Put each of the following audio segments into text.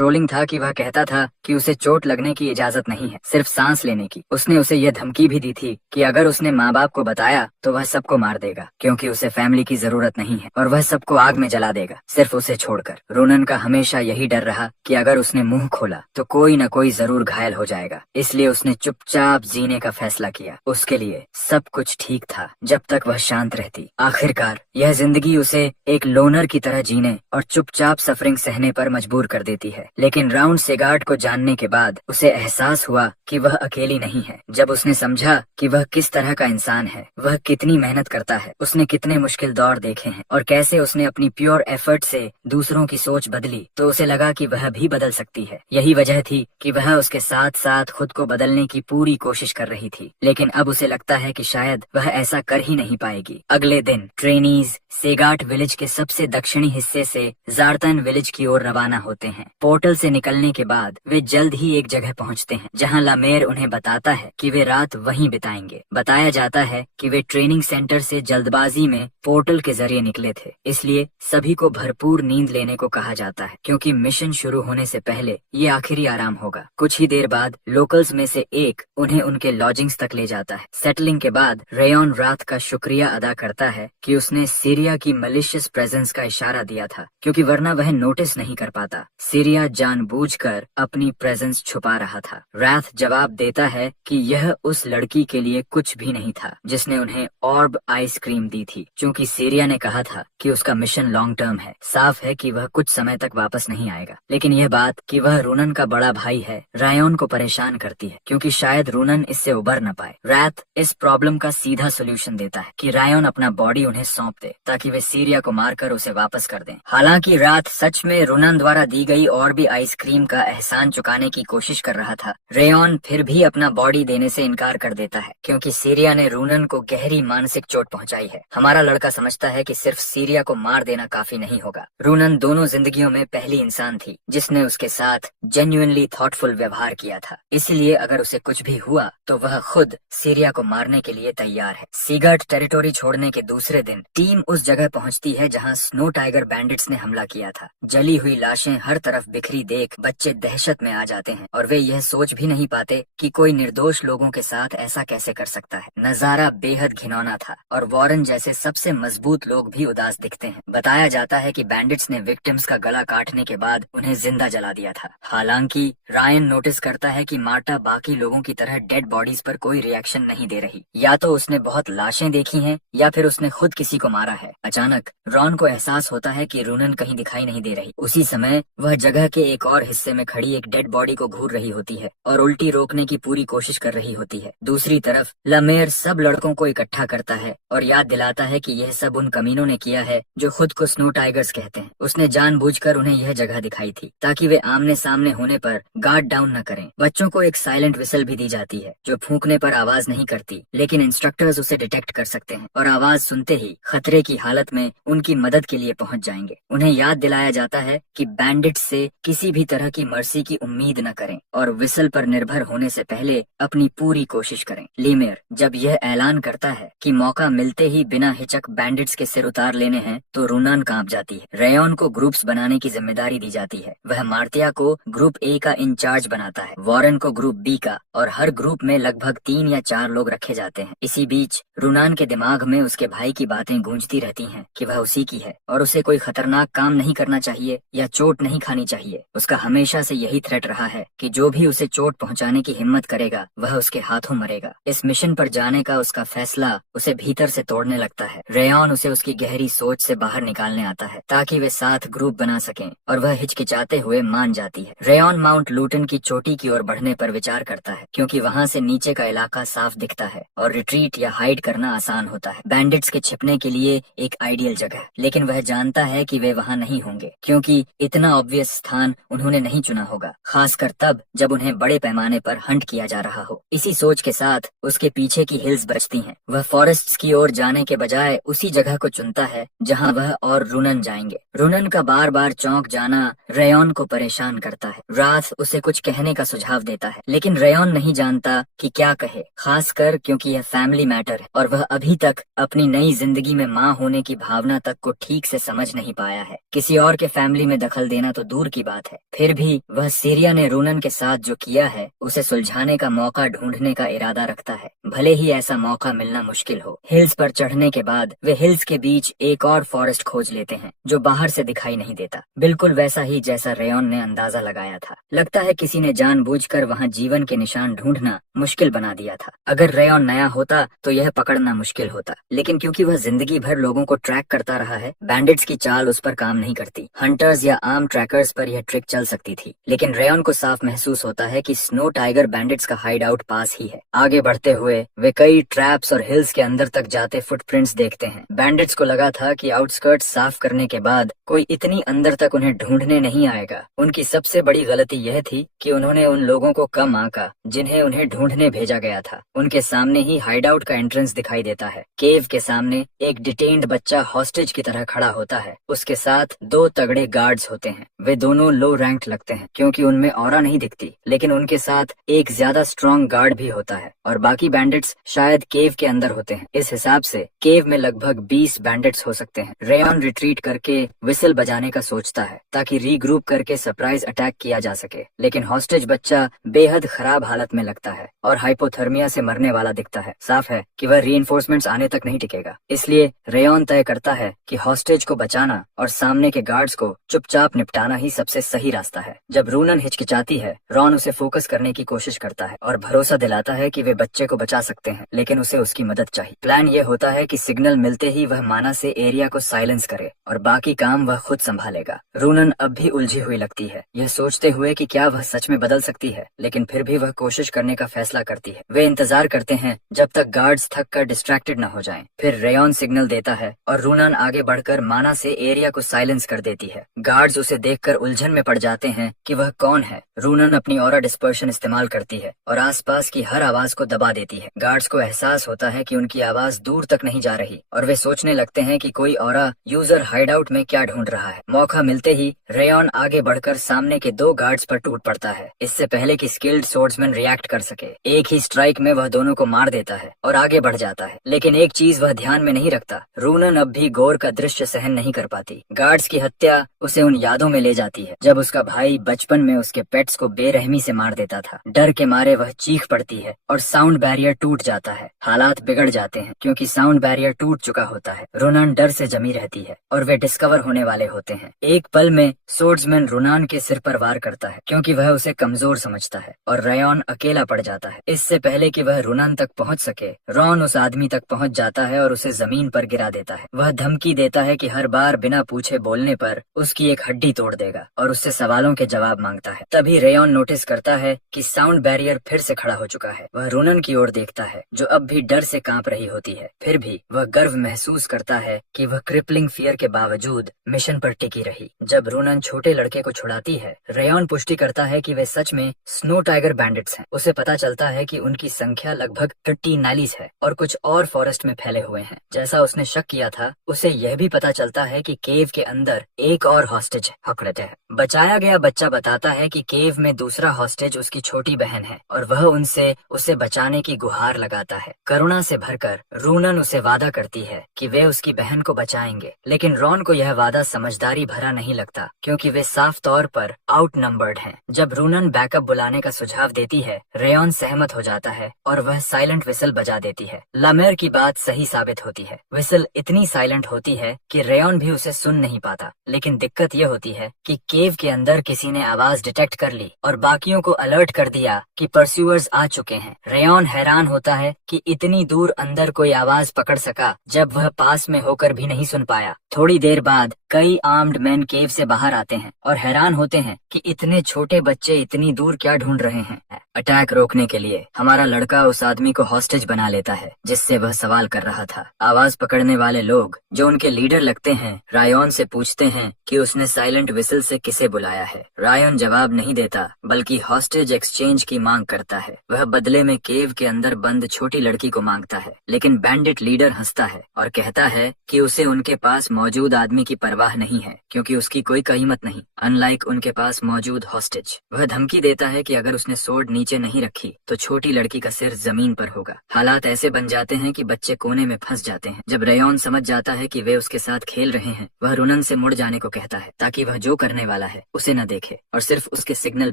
Trolling था कि वह कहता था कि उसे चोट लगने की इजाजत नहीं है, सिर्फ सांस लेने की। उसने उसे यह धमकी भी दी थी कि अगर उसने माँ बाप को बताया तो वह सबको मार देगा, क्योंकि उसे फैमिली की जरूरत नहीं है और वह सबको आग में जला देगा, सिर्फ उसे छोड़कर। रोनन का हमेशा यही डर रहा कि अगर उसने मुंह खोला तो कोई न कोई जरूर घायल हो जाएगा, इसलिए उसने चुपचाप जीने का फैसला किया। उसके लिए सब कुछ ठीक था जब तक वह शांत रहती। आखिरकार यह जिंदगी उसे एक लोनर की तरह जीने और चुपचाप सफरिंग सहने पर मजबूर कर देती है। लेकिन राउंड सेगार्ड को जानने के बाद उसे एहसास हुआ कि वह अकेली नहीं है। जब उसने समझा कि वह किस तरह का इंसान है, वह कितनी मेहनत करता है, उसने कितने मुश्किल दौर देखे हैं और कैसे उसने अपनी प्योर एफर्ट से दूसरों की सोच बदली, तो उसे लगा कि वह भी बदल सकती है। यही वजह थी कि वह उसके साथ साथ खुद को बदलने की पूरी कोशिश कर रही थी। लेकिन अब उसे लगता है कि शायद वह ऐसा कर ही नहीं पाएगी। अगले दिन ट्रेनीज सेगाट विलेज के सबसे दक्षिणी हिस्से से जारतन विलेज की ओर रवाना होते हैं। पोर्टल से निकलने के बाद वे जल्द ही एक जगह पहुंचते हैं जहां लामेर उन्हें बताता है कि वे रात वहीं बिताएंगे। बताया जाता है कि वे ट्रेनिंग सेंटर से जल्दबाजी में पोर्टल के जरिए निकले थे, इसलिए सभी को भरपूर नींद लेने को कहा जाता है, क्योंकि मिशन शुरू होने से पहले ये आखिरी आराम होगा। कुछ ही देर बाद लोकल्स में से एक उन्हें उनके लॉजिंग्स तक ले जाता है। सेटलिंग के बाद रेयन रात का शुक्रिया अदा करता है कि उसने सीरिया की मलिशियस प्रेजेंस का इशारा दिया था, क्योंकि वरना वह नोटिस नहीं कर पाता। सीरिया जानबूझकर अपनी प्रेजेंस छुपा रहा था। रात जवाब देता है कि यह उस लड़की के लिए कुछ भी नहीं था जिसने उन्हें ऑर्ब आइसक्रीम दी थी, क्योंकि सीरिया ने कहा था कि उसका मिशन लॉन्ग टर्म है। साफ है कि वह कुछ समय तक वापस नहीं आएगा। लेकिन यह बात कि वह रूनन का बड़ा भाई है रायन को परेशान करती है, क्योंकि शायद रूनन इससे उबर न पाए। रात इस प्रॉब्लम का सीधा सोल्यूशन देता है कि रायन अपना बॉडी उन्हें सौंप दे ताकि वे सीरिया को मारकर उसे वापस कर दें। हालांकि रात सच में रूनन द्वारा दी गई और भी आइसक्रीम का एहसान चुकाने की कोशिश कर रहा था। रेयन फिर भी अपना बॉडी देने से इनकार कर देता है, क्योंकि सीरिया ने रूनन को गहरी मानसिक चोट पहुंचाई है। हमारा लड़का समझता है कि सिर्फ सीरिया को मार देना काफी नहीं होगा। रूनन दोनों जिंदगियों में पहली इंसान थी जिसने उसके साथ जेन्युइनली थॉटफुल व्यवहार किया था, इसलिए अगर उसे कुछ भी हुआ तो वह खुद सीरिया को मारने के लिए तैयार है। सीगर्ट टेरिटोरी छोड़ने के दूसरे दिन टीम उस जगह पहुंचती है जहां स्नो टाइगर बैंडिट्स ने हमला किया था। जली हुई लाशें हर तरफ बिखरी देख बच्चे दहशत में आ जाते हैं और वे यह सोच भी नहीं पाते कि कोई निर्दोष लोगों के साथ ऐसा कैसे कर सकता है। नजारा बेहद घिनौना था और वॉरेन जैसे सबसे मजबूत लोग भी उदास दिखते हैं। बताया जाता है कि बैंडिट्स ने विक्टिम्स का गला काटने के बाद उन्हें जिंदा जला दिया था। हालांकि रायन नोटिस करता है कि मार्टा बाकी लोगों की तरह डेड बॉडीज पर कोई रिएक्शन नहीं दे रही। या तो उसने बहुत लाशें देखी हैं या फिर उसने खुद किसी को मारा है। अचानक रॉन को एहसास होता है कि रूनन कहीं दिखाई नहीं दे रही। उसी समय वह जगह के एक और हिस्से में खड़ी एक डेड बॉडी को घूर रही होती है और उल्टी रोकने की पूरी कोशिश कर रही होती है। दूसरी तरफ लमेर सब लड़कों को इकट्ठा करता है और याद दिलाता है कि यह सब उन कमीनों ने किया है जो खुद को स्नो टाइगर्स कहते हैं। उसने जानबूझकर उन्हें यह जगह दिखाई थी ताकि वे आमने सामने होने पर गार्ड डाउन न करें। बच्चों को एक साइलेंट विसल भी दी जाती है जो फूंकने पर आवाज नहीं करती, लेकिन इंस्ट्रक्टर्स उसे डिटेक्ट कर सकते हैं और आवाज सुनते ही खतरे की हालत में उनकी मदद के लिए पहुंच जाएंगे। उन्हें याद दिलाया जाता है कि बैंडिट्स से किसी भी तरह की मर्सी की उम्मीद न करें और विसल पर निर्भर होने से पहले अपनी पूरी कोशिश करें। लीमेर जब यह ऐलान करता है कि मौका मिलते ही बिना हिचक बैंडिट्स के सिर उतार लेने हैं, तो रूनान कांप जाती है। रेयन को ग्रुप्स बनाने की जिम्मेदारी दी जाती है। वह मार्टिया को ग्रुप ए का इंचार्ज बनाता है, वॉरेन को ग्रुप बी का, और हर ग्रुप में लगभग 3 या 4 लोग रखे जाते हैं। इसी बीच रूनान के दिमाग में उसके भाई की बातें गूंजती रहती हैं कि वह उसी की है और उसे कोई खतरनाक काम नहीं करना चाहिए या चोट नहीं खानी चाहिए। उसका हमेशा से यही थ्रेट रहा है कि जो भी उसे चोट पहुंचाने की हिम्मत करेगा वह उसके हाथों मरेगा। इस मिशन पर जाने का उसका फैसला उसे भीतर से तोड़ने लगता है। रेयन उसे उसकी गहरी सोच से बाहर निकालने आता है ताकि वे साथ ग्रुप बना सकें और वह हिचकिचाते हुए मान जाती है। रेयन माउंट लूटन की चोटी की ओर बढ़ने पर विचार करता है, क्योंकि वहाँ से नीचे का इलाका साफ दिखता है और रिट्रीट या हाइड करना आसान होता है। बैंडिट्स के छिपने के लिए एक आइडियल जगह, लेकिन वह जानता है कि वे वहाँ नहीं होंगे, क्योंकि इतना ऑब्वियस स्थान उन्होंने नहीं चुना होगा, खासकर तब जब उन्हें बड़े पैमाने पर हंट किया जा रहा हो। इसी सोच के साथ उसके पीछे की हिल्स बचती हैं। वह फॉरेस्ट्स की ओर जाने के बजाय उसी जगह को चुनता है जहां वह और रूनन जाएंगे। रूनन का बार बार चौंक जाना रेयन को परेशान करता है। रात उसे कुछ कहने का सुझाव देता है, लेकिन रेयन नहीं जानता कि क्या कहे, खासकर क्योंकि यह फैमिली मैटर है और वह अभी तक अपनी नई जिंदगी में माँ होने की भावना तक को ठीक से समझ नहीं पाया है। किसी और के फैमिली में दखल देना तो दूर की बात है। फिर भी वह सीरिया ने रूनन के साथ जो किया है उसे सुलझाने का मौका ढूंढने का इरादा रखता है, भले ही ऐसा मौका मिलना मुश्किल हो। हिल्स पर चढ़ने के बाद वे हिल्स के बीच एक और फॉरेस्ट खोज लेते हैं जो बाहर से दिखाई नहीं देता, बिल्कुल वैसा ही जैसा रेयन ने अंदाजा लगाया था। लगता है किसी ने जानबूझकर वहाँ जीवन के निशान ढूंढना मुश्किल बना दिया था। अगर रेयन नया होता तो यह पकड़ना मुश्किल होता, लेकिन क्योंकि वह जिंदगी भर लोगों को ट्रैक करता रहा है, बैंडिट्स की चाल उस पर काम नहीं करती। हंटर्स या आम ट्रैकर्स पर यह ट्रिक चल सकती थी, लेकिन रेयन को साफ महसूस होता है कि स्नो टाइगर बैंडिट्स का हाइड आउट पास ही है। आगे बढ़ते हुए वे कई ट्रैप्स और हिल्स के अंदर तक जाते फुटप्रिंट्स देखते हैं। बैंडिट्स को लगा था कि आउटस्कर्ट्स साफ करने के बाद कोई इतनी अंदर तक उन्हें ढूंढने नहीं आएगा। उनकी सबसे बड़ी गलती यह थी कि उन्होंने उन लोगों को कम आंका जिन्हें उन्हें ढूंढने भेजा गया था। उनके सामने ही हाइड आउट का एंट्रेंस दिखाई देता है। केव के सामने एक डिटेन्ड बच्चा हॉस्टेज की तरह खड़ा होता है। उसके साथ दो तगड़े गार्ड्स होते हैं। वे दोनों लो रैंक लगते हैं क्योंकि उनमें ऑरा नहीं दिखती, लेकिन उनके साथ एक ज्यादा स्ट्रॉन्ग गार्ड भी होता है और बाकी बैंडिट्स शायद केव के अंदर होते हैं। इस हिसाब से केव में लगभग 20 बैंडिट्स हो सकते हैं। रेयन रिट्रीट करके विसल बजाने का सोचता है ताकि रीग्रुप करके सरप्राइज अटैक किया जा सके, लेकिन हॉस्टेज बच्चा बेहद खराब हालत में लगता है और हाइपोथर्मिया से मरने वाला दिखता है। साफ है कि वह रीइंफोर्समेंट्स आने तक नहीं टिकेगा। इसलिए रेयन तय करता है कि हॉस्टेज को बचाना और सामने के गार्ड्स को चुपचाप निपटाना ही सबसे सही रास्ता है। जब रूनन हिचकिचाती है, रॉन उसे फोकस करने की कोशिश करता है और भरोसा दिलाता है कि वे बच्चे को बचा सकते हैं, लेकिन उसे उसकी मदद चाहिए। प्लान ये होता है कि सिग्नल मिलते ही वह माना से एरिया को साइलेंस करे और बाकी काम वह खुद संभालेगा। रूनन अब भी उलझी हुई लगती है, यह सोचते हुए कि क्या वह सच में बदल सकती है, लेकिन फिर भी वह कोशिश करने का फैसला करती है। वे इंतजार करते हैं जब तक गार्ड्स थक कर डिस्ट्रैक्टेड न हो जाएं। फिर रेयन सिग्नल देता है और रूनन आगे बढ़कर माना से एरिया को साइलेंस कर देती है। गार्ड्स उसे देखकर उलझन में पड़ जाते हैं कि वह कौन है। रूनन अपनी ऑरा डिस्पर्शन इस्तेमाल करती है और आसपास की हर आवाज को दबा देती है। गार्ड्स को एहसास होता है कि उनकी आवाज दूर तक नहीं जा रही और वे सोचने लगते हैं कि कोई ऑरा यूजर हाइडआउट में क्या ढूंढ रहा है। मौका मिलते ही रेयन आगे बढ़कर सामने के दो गार्ड्स पर टूट पड़ता है, इससे पहले कि स्किल्ड सोर्ड्समैन रिएक्ट कर सके। एक ही स्ट्राइक में वह दोनों को मार देता है और आगे बढ़ जाता है, लेकिन एक चीज वह ध्यान में नहीं रखता। रूनन अब भी गौर का दृश्य सहन नहीं कर पाती। गार्ड्स की हत्या उसे उन यादों में ले जाती है जब उसका भाई बचपन में उसके पेट्स को बेरहमी से मार देता था। डर के मारे वह चीख पड़ती है और साउंड बैरियर टूट जाता है। हालात बिगड़ जाते हैं क्योंकि साउंड बैरियर टूट चुका होता है। रूनन डर से जमी रहती है और वे डिस्कवर होने वाले होते हैं। एक पल में सोर्ड्समैन रूनन के सिर पर वार करता है क्योंकि वह उसे कमजोर समझता है और रेयन अकेला पड़ जाता है। इससे पहले कि वह रूनन तक पहुंच सके, रॉन उस आदमी तक पहुंच जाता है और उसे जमीन पर गिरा देता है। वह धमकी देता है कि हर बार बिना पूछे बोलने पर उसकी एक हड्डी तोड़ देगा और उससे सवालों के जवाब मांगता है। तभी रेयन नोटिस करता है कि साउंड बैरियर फिर से खड़ा हो चुका है। वह रूनन की ओर देखता है जो अब भी डर से कांप रही होती है। फिर भी वह गर्व महसूस करता है कि वह क्रिपलिंग फियर के बावजूद मिशन पर टिकी रही। जब रूनन छोटे लड़के को छुड़ाती है, रेयन पुष्टि करता है कि वे सच में स्नो टाइगर बैंडिट्स हैं। उसे पता चलता है कि उनकी संख्या लगभग 30 नालीज है और कुछ और फॉरेस्ट में फैले हुए हैं। जैसा उसने शक किया था, उसे यह भी पता चलता है कि केव के अंदर एक और हॉस्टेज पकड़ते हैं। बचाया गया बच्चा बताता है कि केव में दूसरा हॉस्टेज उसकी छोटी बहन है और वह उनसे उसे बचाने की गुहार लगाता है। करुणा से भरकर रूनन उसे वादा करती है कि वे उसकी बहन को बचाएंगे, लेकिन रॉन को यह वादा समझदारी भरा नहीं लगता क्योंकि वे साफ तौर पर आउटनंबर्ड हैं। जब रूनन बैकअप बुलाने का सुझाव देती है, रेयन सहमत हो जाता है और वह साइलेंट विसल बजा देती है। लामेर की बात सही साबित होती है। विसल इतनी साइलेंट होती है कि रेयन भी उसे सुन नहीं पाता, लेकिन दिक्कत यह होती है कि केव के अंदर किसी ने आवाज डिटेक्ट कर ली और बाकियों को अलर्ट कर दिया कि परस्यूअर्स आ चुके हैं। रेयन हैरान होता है कि इतनी दूर अंदर कोई आवाज पकड़ सका जब वह पास में होकर भी नहीं सुन पाया। थोड़ी देर बाद कई आर्म्ड मैन केव से बाहर आते हैं और हैरान होते हैं कि इतने छोटे बच्चे इतनी दूर क्या ढूंढ रहे हैं। अटैक रोकने के लिए हमारा लड़का उस आदमी को हॉस्टेज बना लेता है जिससे वह सवाल कर रहा था। आवाज पकड़ने वाले लोग जो उनके लीडर लगते हैं, रायन से पूछते हैं कि उसने साइलेंट विसल से किसे बुलाया है। रायन जवाब नहीं देता बल्कि हॉस्टेज एक्सचेंज की मांग करता है। वह बदले में केव के अंदर बंद छोटी लड़की को मांगता है, लेकिन बैंडिट लीडर हंसता है और कहता है कि उसे उनके पास मौजूद आदमी की परवाह नहीं है क्योंकि उसकी कोई कीमत नहीं, अनलाइक उनके पास मौजूद हॉस्टेज। वह धमकी देता है कि अगर उसने सोर्ड नीचे नहीं रखी तो छोटी लड़की का सिर जमीन पर होगा। हालात ऐसे बन जाते हैं कि बच्चे कोने में फंस जाते हैं। जब रेयन समझ जाता है कि वे उसके साथ खेल रहे हैं, वह रूनन से मुड़ जाने को कहता है ताकि वह जो करने वाला वाला है उसे न देखे और सिर्फ उसके सिग्नल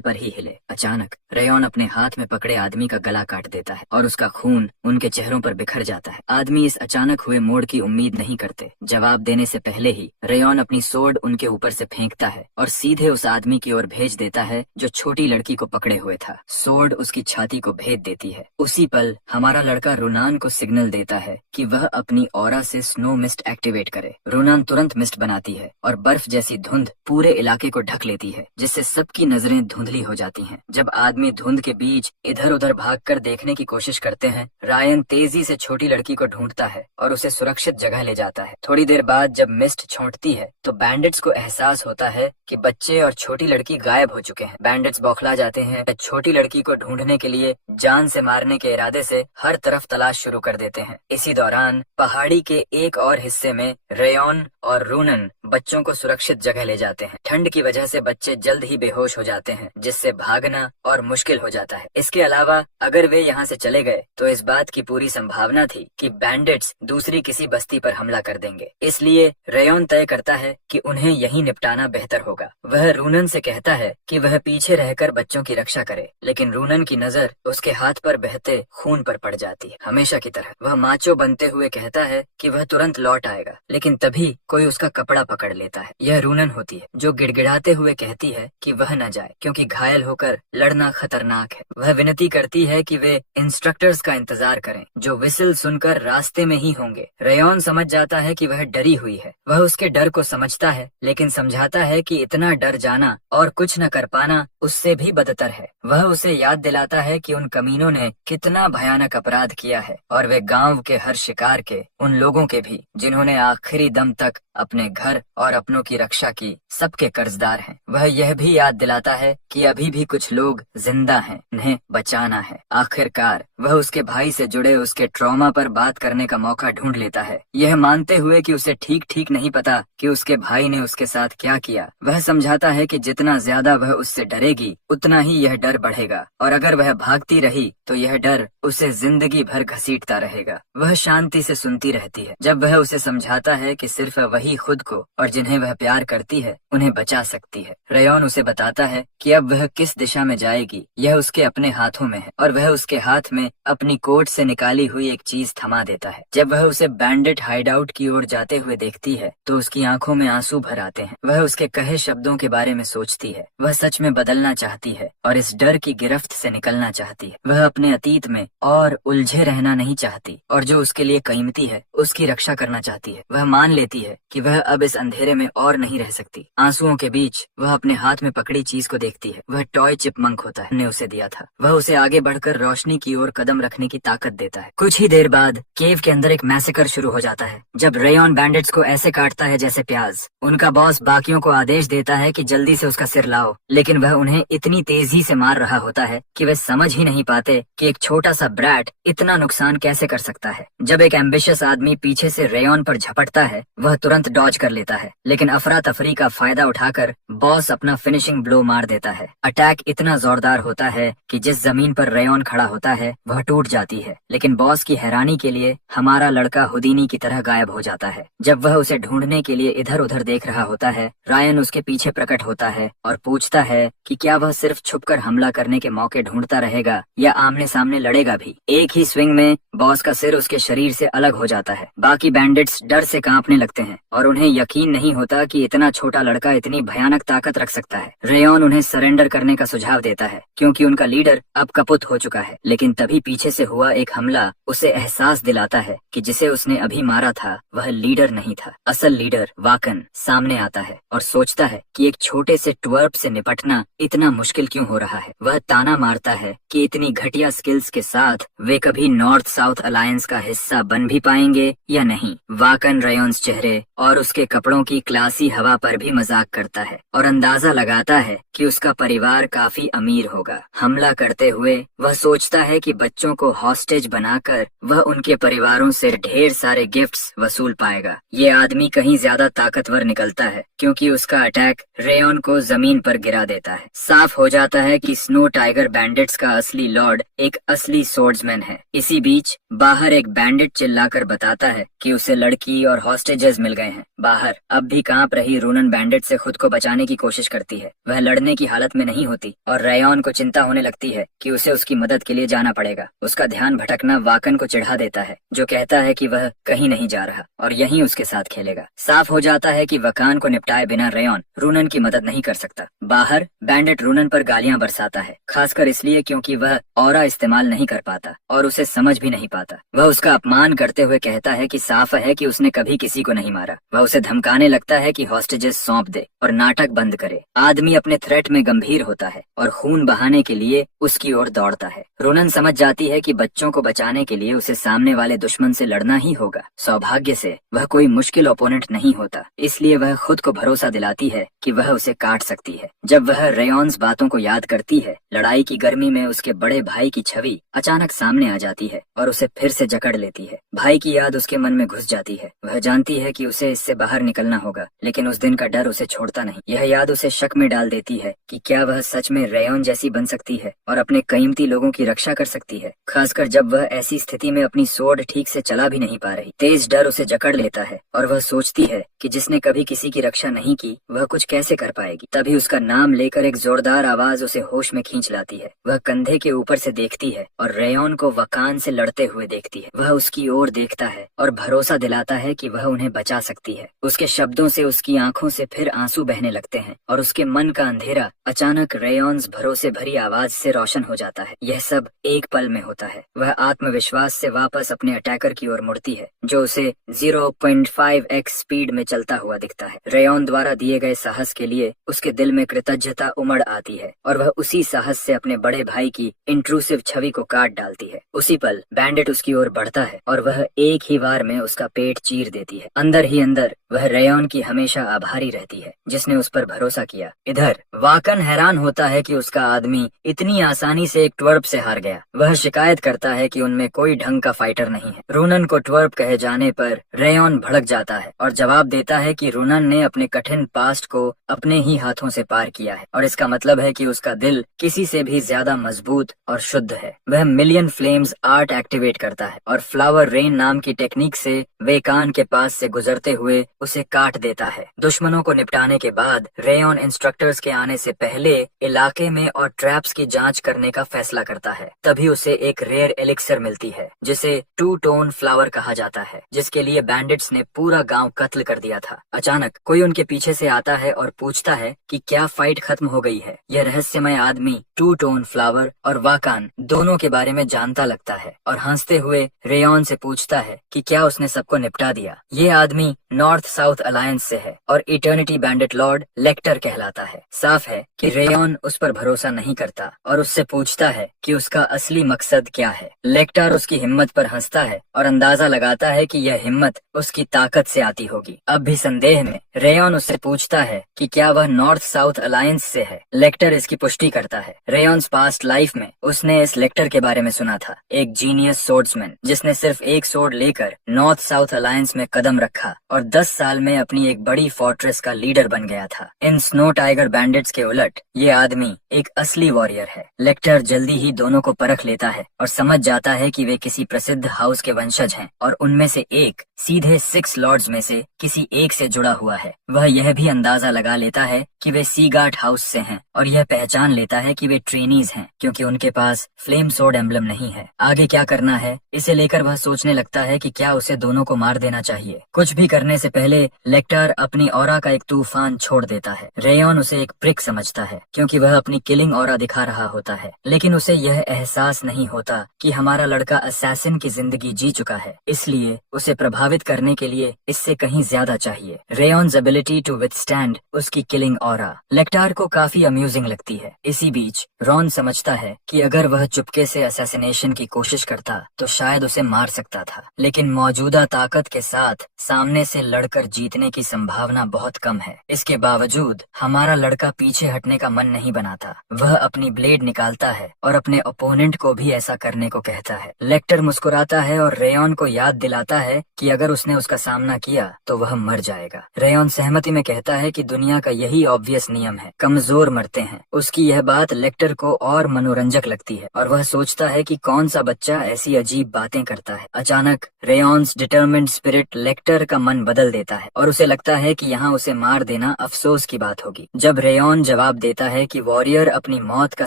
पर ही हिले। अचानक रेयॉन अपने हाथ में पकड़े आदमी का गला काट देता है और उसका खून उनके चेहरों पर बिखर जाता है। आदमी इस अचानक हुए मोड़ की उम्मीद नहीं करते। जवाब देने से पहले ही रेयॉन अपनी सोर्ड उनके ऊपर से फेंकता है और सीधे उस आदमी की ओर भेज देता है जो छोटी लड़की को पकड़े हुए था। सोर्ड उसकी छाती को भेद देती है। उसी पल हमारा लड़का रोनान को सिग्नल देता है कि वह अपनी ऑरा से स्नो मिस्ट एक्टिवेट करे। रोनान तुरंत मिस्ट बनाती है और बर्फ जैसी धुंध पूरे इलाके को ढक लेती है, जिससे सबकी नजरें धुंधली हो जाती हैं। जब आदमी धुंध के बीच इधर उधर भागकर देखने की कोशिश करते हैं, रायन तेजी से छोटी लड़की को ढूंढता है और उसे सुरक्षित जगह ले जाता है। थोड़ी देर बाद जब मिस्ट छौंटती है तो बैंडिट्स को एहसास होता है कि बच्चे और छोटी लड़की गायब हो चुके हैं। बैंडिट्स बौखला जाते हैं। छोटी लड़की को ढूंढने के लिए जान से मारने के इरादे से हर तरफ तलाश शुरू कर देते हैं। इसी दौरान पहाड़ी के एक और हिस्से में रेयॉन और रूनन बच्चों को सुरक्षित जगह ले जाते हैं। ठंड की वजह से बच्चे जल्द ही बेहोश हो जाते हैं, जिससे भागना और मुश्किल हो जाता है। इसके अलावा अगर वे यहाँ से चले गए तो इस बात की पूरी संभावना थी कि बैंडिट्स दूसरी किसी बस्ती पर हमला कर देंगे। इसलिए रेयॉन तय करता है कि उन्हें यहीं निपटाना बेहतर होगा। वह रूनन से कहता है कि वह पीछे रहकर बच्चों की रक्षा करे, लेकिन रूनन की नजर उसके हाथ पर बहते खून पर पड़ जाती है। हमेशा की तरह वह माचो बनते हुए कहता है कि वह तुरंत लौट आएगा, लेकिन तभी कोई उसका कपड़ा पकड़ लेता है। यह रूनन होती है जो गिड़गिड़ाते हुए कहती है कि वह न जाए क्योंकि घायल होकर लड़ना खतरनाक है। वह विनती करती है कि वे इंस्ट्रक्टर्स का इंतजार करें जो विसिल सुनकर रास्ते में ही होंगे। रेयॉन समझ जाता है कि वह डरी हुई है। वह उसके डर को समझता है, लेकिन समझाता है कि इतना डर जाना और कुछ न कर पाना उससे भी बदतर है। वह उसे याद दिलाता है कि उन कमीनों ने कितना भयानक अपराध किया है और वे गांव के हर शिकार के, उन लोगों के भी जिन्होंने आखिरी दम तक अपने घर और अपनों की रक्षा की, सबके कर्जदार हैं। वह यह भी याद दिलाता है कि अभी भी कुछ लोग जिंदा हैं, उन्हें बचाना है। आखिरकार वह उसके भाई से जुड़े उसके ट्रॉमा पर बात करने का मौका ढूंढ लेता है, यह मानते हुए कि उसे ठीक नहीं पता कि उसके भाई ने उसके साथ क्या किया। वह समझाता है कि जितना ज्यादा वह उससे डरेगी उतना ही यह डर बढ़ेगा, और अगर वह भागती रही तो यह डर उसे जिंदगी भर घसीटता रहेगा। वह शांति से सुनती रहती है जब वह उसे समझाता है कि सिर्फ वही खुद को और जिन्हें वह प्यार करती है उन्हें बचा सकती है। रेयॉन उसे बताता है कि अब वह किस दिशा में जाएगी यह उसके अपने हाथों में है, और वह उसके हाथ में अपनी कोट से निकाली हुई एक चीज थमा देता है। जब वह उसे बैंडिट हाइडआउट की ओर जाते हुए देखती है तो उसकी आंखों में आंसू भर आते हैं। वह उसके कहे शब्दों के बारे में सोचती है। वह सच में बदलना चाहती है और इस डर की गिरफ्त से निकलना चाहती है। वह अपने अतीत में और उलझे रहना नहीं चाहती और जो उसके लिए कीमती है उसकी रक्षा करना चाहती है। वह मान लेती है कि वह अब इस अंधेरे में और नहीं रह सकती। आंसुओं के बीच वह अपने हाथ में पकड़ी चीज को देखती है। वह टॉय चिपमंक होता है, ने उसे दिया था। वह उसे आगे बढ़कर रोशनी की ओर कदम रखने की ताकत देता है। कुछ ही देर बाद केव के अंदर एक मैसेकर शुरू हो जाता है जब रेयॉन बैंडिट्स को ऐसे काटता है जैसे प्याज। उनका बॉस बाकियों को आदेश देता है कि जल्दी से उसका सिर लाओ, लेकिन वह उन्हें इतनी तेजी से मार रहा होता है कि वे समझ ही नहीं पाते कि एक छोटा सा ब्रैट इतना नुकसान कैसे कर सकता है। जब एक एम्बिशियस आदमी पीछे से रेयॉन पर झपटता है वह तुरंत डॉज कर लेता है, लेकिन अफरा तफरी का फायदा उठाकर बॉस अपना फिनिशिंग ब्लो मार देता है। अटैक इतना जोरदार होता है कि जिस जमीन पर रेयॉन खड़ा होता है वह टूट जाती है, लेकिन बॉस की हैरानी के लिए हमारा लड़का हुदीनी की तरह गायब हो जाता है। जब वह उसे ढूंढने के लिए इधर उधर देख रहा होता है, रायन उसके पीछे प्रकट होता है और पूछता है कि क्या वह सिर्फ छुपकर हमला करने के मौके ढूंढता रहेगा या आमने सामने लड़ेगा भी। एक ही स्विंग में बॉस का सिर उसके शरीर से अलग हो जाता है। बाकी बैंडिट्स डर से कांपने लगते हैं और उन्हें यकीन नहीं होता कि इतना छोटा लड़का इतनी भयानक ताकत रख सकता है। रेयॉन उन्हें सरेंडर करने का सुझाव देता है क्योंकि उनका लीडर अब कपुत हो चुका है, लेकिन तभी पीछे से हुआ एक हमला उसे एहसास दिलाता है कि जिसे उसने अभी मारा था वह लीडर नहीं था। असल लीडर वाकन सामने आता है और सोचता है कि एक छोटे से ट्वर्प से निपटना इतना मुश्किल क्यों हो रहा है। वह ताना मारता है कि इतनी घटिया स्किल्स के साथ वे कभी नॉर्थ साउथ अलायंस का हिस्सा बन भी पाएंगे या नहीं। वाकन रेयॉन्स चेहरे और उसके कपड़ों की क्लासी हवा पर भी मजाक करता है और अंदाजा लगाता है कि उसका परिवार काफी अमीर होगा। हमला करते हुए वह सोचता है कि बच्चों को हॉस्टेज बनाकर वह उनके परिवारों से ढेर सारे गिफ्ट्स वसूल पाएगा। ये आदमी कहीं ज्यादा ताकतवर निकलता है क्योंकि उसका अटैक रेयॉन को जमीन पर गिरा देता है। साफ हो जाता है कि स्नो टाइगर बैंडिट्स का असली लॉर्ड एक असली सोर्ड्समैन है। इसी बीच बाहर एक बैंडिट चिल्लाकर बताता है कि उसे लड़की और हॉस्टेजेस मिल गए हैं। बाहर अब भी कांप रही रूनन बैंडिट से खुद को बचाने की कोशिश करती है। वह लड़ने की हालत में नहीं होती और रेयॉन को चिंता होने लगती है कि उसे उसकी मदद के लिए जाना पड़ेगा। उसका ध्यान भटकना वाकन को चिढ़ा देता है, जो कहता है कि वह कहीं नहीं जा रहा और यहीं उसके साथ खेलेगा। साफ हो जाता है कि वकान को निपटाए बिना रेयॉन रूनन की मदद नहीं कर सकता। बाहर बैंडिट रूनन पर गालियां बरसाता है, खासकर इसलिए क्योंकि वह ऑरा इस्तेमाल नहीं कर पाता और उसे समझ भी नहीं पाता। वह उसका अपमान करते हुए कहता है कि साफ है कि उसने कभी किसी को नहीं मारा। वह उसे धमकाने लगता है कि हॉस्टेजेस सौंप दे और नाटक बंद करे। आदमी अपने थ्रेट में गंभीर होता है और खून बहाने के लिए उसकी ओर दौड़ता है। रूनन समझ जाती है कि बच्चों को बचाने के लिए उसे सामने वाले दुश्मन से लड़ना ही होगा। सौभाग्य से वह कोई मुश्किल ओपोनेंट नहीं होता, इसलिए वह खुद को भरोसा दिलाती है कि वह उसे काट सकती है। जब वह रेयॉन्स बातों को याद करती है, लड़ाई की गर्मी में उसके बड़े भाई की छवि अचानक सामने आ जाती है और उसे फिर से जकड़ लेती है। भाई की याद उसके मन में घुस जाती है। वह जानती है कि उसे इससे बाहर निकलना होगा, लेकिन उस दिन का डर उसे छोड़ता नहीं। यह याद उसे शक में डाल देती है कि क्या वह सच में रेयॉन जैसी बन सकती है और अपने कीमती लोगों की रक्षा कर सकती है, खासकर जब वह ऐसी स्थिति में अपनी सोर्ड ठीक से चला भी नहीं पा रही। तेज डर उसे जकड़ लेता है और वह सोचती है कि जिसने कभी किसी की रक्षा नहीं की वह कुछ कैसे कर पाएगी। तभी उसका नाम लेकर एक जोरदार आवाज उसे होश में खींच लाती है। वह कंधे के ऊपर से देखती है और रेयॉन को वकान से लड़ते हुए देखती है। वह उसकी ओर देखता है और भरोसा दिलाता है कि वह उन्हें बचा सकती है। उसके शब्दों से उसकी आंखों से फिर आंसू बहने लगते हैं और उसके मन का अंधेरा अचानक रेयॉन्स भरोसे भरी आवाज से रोशन हो जाता है। यह सब एक पल में होता है। वह आत्मविश्वास से वापस अपने अटैकर की ओर मुड़ती है, जो उसे 0.5x स्पीड में चलता हुआ दिखता है। रेयॉन द्वारा दिए गए साहस के लिए उसके दिल में कृतज्ञता उमड़ आती है और वह उसी साहस से अपने बड़े भाई की इंट्रूसिव छवि को काट डालती है। उसी पल बैंडिट उसकी ओर बढ़ता है और वह एक ही वार में उसका पेट चीर देती है। अंदर ही अंदर वह रेयॉन की हमेशा आभारी रहती है, जिसने उस पर भरोसा किया। इधर वाकन हैरान होता है कि उसका आदमी इतनी आसानी से एक ट्वर्प से हार गया। वह शिकायत करता है कि उनमें कोई ढंग का फाइटर नहीं है। रूनन को ट्वर्प कहे जाने पर रेयॉन भड़क जाता है और जवाब देता है कि रूनन ने अपने कठिन पास्ट को अपने ही हाथों से पार किया है और इसका मतलब है कि उसका दिल किसी से भी ज्यादा मजबूत और शुद्ध है। वह मिलियन फ्लेम्स आर्ट एक्टिवेट करता है और फ्लावर रेन नाम की टेक्निक से वेकान के पास से गुजरते हुए उसे काट देता है। दुश्मनों को निपटाने के बाद रेयॉन इंस्ट्रक्टर्स के आने से पहले इलाके में और ट्रैप्स की जांच करने का फैसला करता है। तभी उसे एक रेयर एलिक्सर मिलती है जिसे टू टोन फ्लावर कहा जाता है, जिसके लिए बैंडिट्स ने पूरा गांव कत्ल कर दिया था। अचानक कोई उनके पीछे से आता है और पूछता है कि क्या फाइट खत्म हो गई है। यह रहस्यमय आदमी टू टोन फ्लावर और वाकान दोनों के बारे में जानता लगता है और हंसते हुए रेयॉन से पूछता है कि क्या उसने सबको निपटा दिया। ये आदमी नॉर्थ साउथ अलायंस से है और इटर्निटी बैंडिट लॉर्ड लेक्टर कहलाता है। साफ है कि रेयॉन उस पर भरोसा नहीं करता और उससे पूछता है कि उसका असली मकसद क्या है। लेक्टर उसकी हिम्मत पर हंसता है और अंदाजा लगाता है कि यह हिम्मत उसकी ताकत से आती होगी। अब भी संदेह में रेयॉन उससे पूछता है कि क्या वह नॉर्थ साउथ अलायंस से है। लेक्टर इसकी पुष्टि करता है। रेयॉन्स पास्ट लाइफ में उसने इस लेक्टर के बारे में सुना था, एक जीनियस सोर्ड्समैन जिसने सिर्फ एक सोर्ड लेकर नॉर्थ साउथ अलायंस में कदम रखा और 10 साल में अपनी एक बड़ी फोर्ट्रेस का लीडर बन गया था। इन स्नो टाइगर बैंडिट्स के उलट ये आदमी एक असली वॉरियर है। लेक्टर जल्दी ही दोनों को परख लेता है और समझ जाता है कि वे किसी प्रसिद्ध हाउस के वंशज हैं और उनमें से एक सीधे 6 लॉर्ड्स में से किसी एक से जुड़ा हुआ है। वह यह भी अंदाजा लगा लेता है कि वे सीगार्ट हाउस से हैं और यह पहचान लेता है कि वे ट्रेनीज हैं, क्योंकि उनके पास फ्लेम सोर्ड एम्बलम नहीं है। आगे क्या करना है इसे लेकर वह सोचने लगता है कि क्या उसे दोनों को मार देना चाहिए। कुछ भी करने से पहले लेक्टर अपनी ऑरा का एक तूफान छोड़ देता है। रेयॉन उसे एक प्रिक समझता है क्योंकि वह अपनी किलिंग ऑरा दिखा रहा होता है, लेकिन उसे यह एहसास नहीं होता कि हमारा लड़का असैसिन की जिंदगी जी चुका है, इसलिए उसे प्रभावित करने के लिए इससे कहीं ज्यादा चाहिए। रेयॉन्स एबिलिटी टू विथस्टैंड उसकी किलिंग ऑरा लेक्टार को काफी अम्यूजिंग लगती है। इसी बीच रॉन समझता है कि अगर वह चुपके से असैसिनेशन की कोशिश करता तो शायद उसे मार सकता था, लेकिन मौजूदा ताकत के साथ सामने से लड़कर जीतने की संभावना बहुत कम है। इसके बावजूद हमारा लड़का पीछे हटने का मन नहीं बनाता। वह अपनी ब्लेड निकालता है और अपने ओपोनेंट को भी ऐसा करने को कहता है। लेक्टर मुस्कुराता है और रेयॉन को याद दिलाता है कि अगर उसने उसका सामना किया तो वह मर जाएगा। रेयॉन सहमति में कहता है कि दुनिया का यही ऑब्वियस नियम है, कमजोर मरते हैं। उसकी यह बात लेक्टर को और मनोरंजक लगती है और वह सोचता है कि कौन सा बच्चा ऐसी अजीब बातें करता है। अचानक रेयॉन्स डिटर्मिन्ड स्पिरिट लेक्टर का मन बदल देता है और उसे लगता है कि यहाँ उसे मार देना अफसोस की बात होगी। जब रेयॉन जवाब देता है कि वॉरियर अपनी मौत का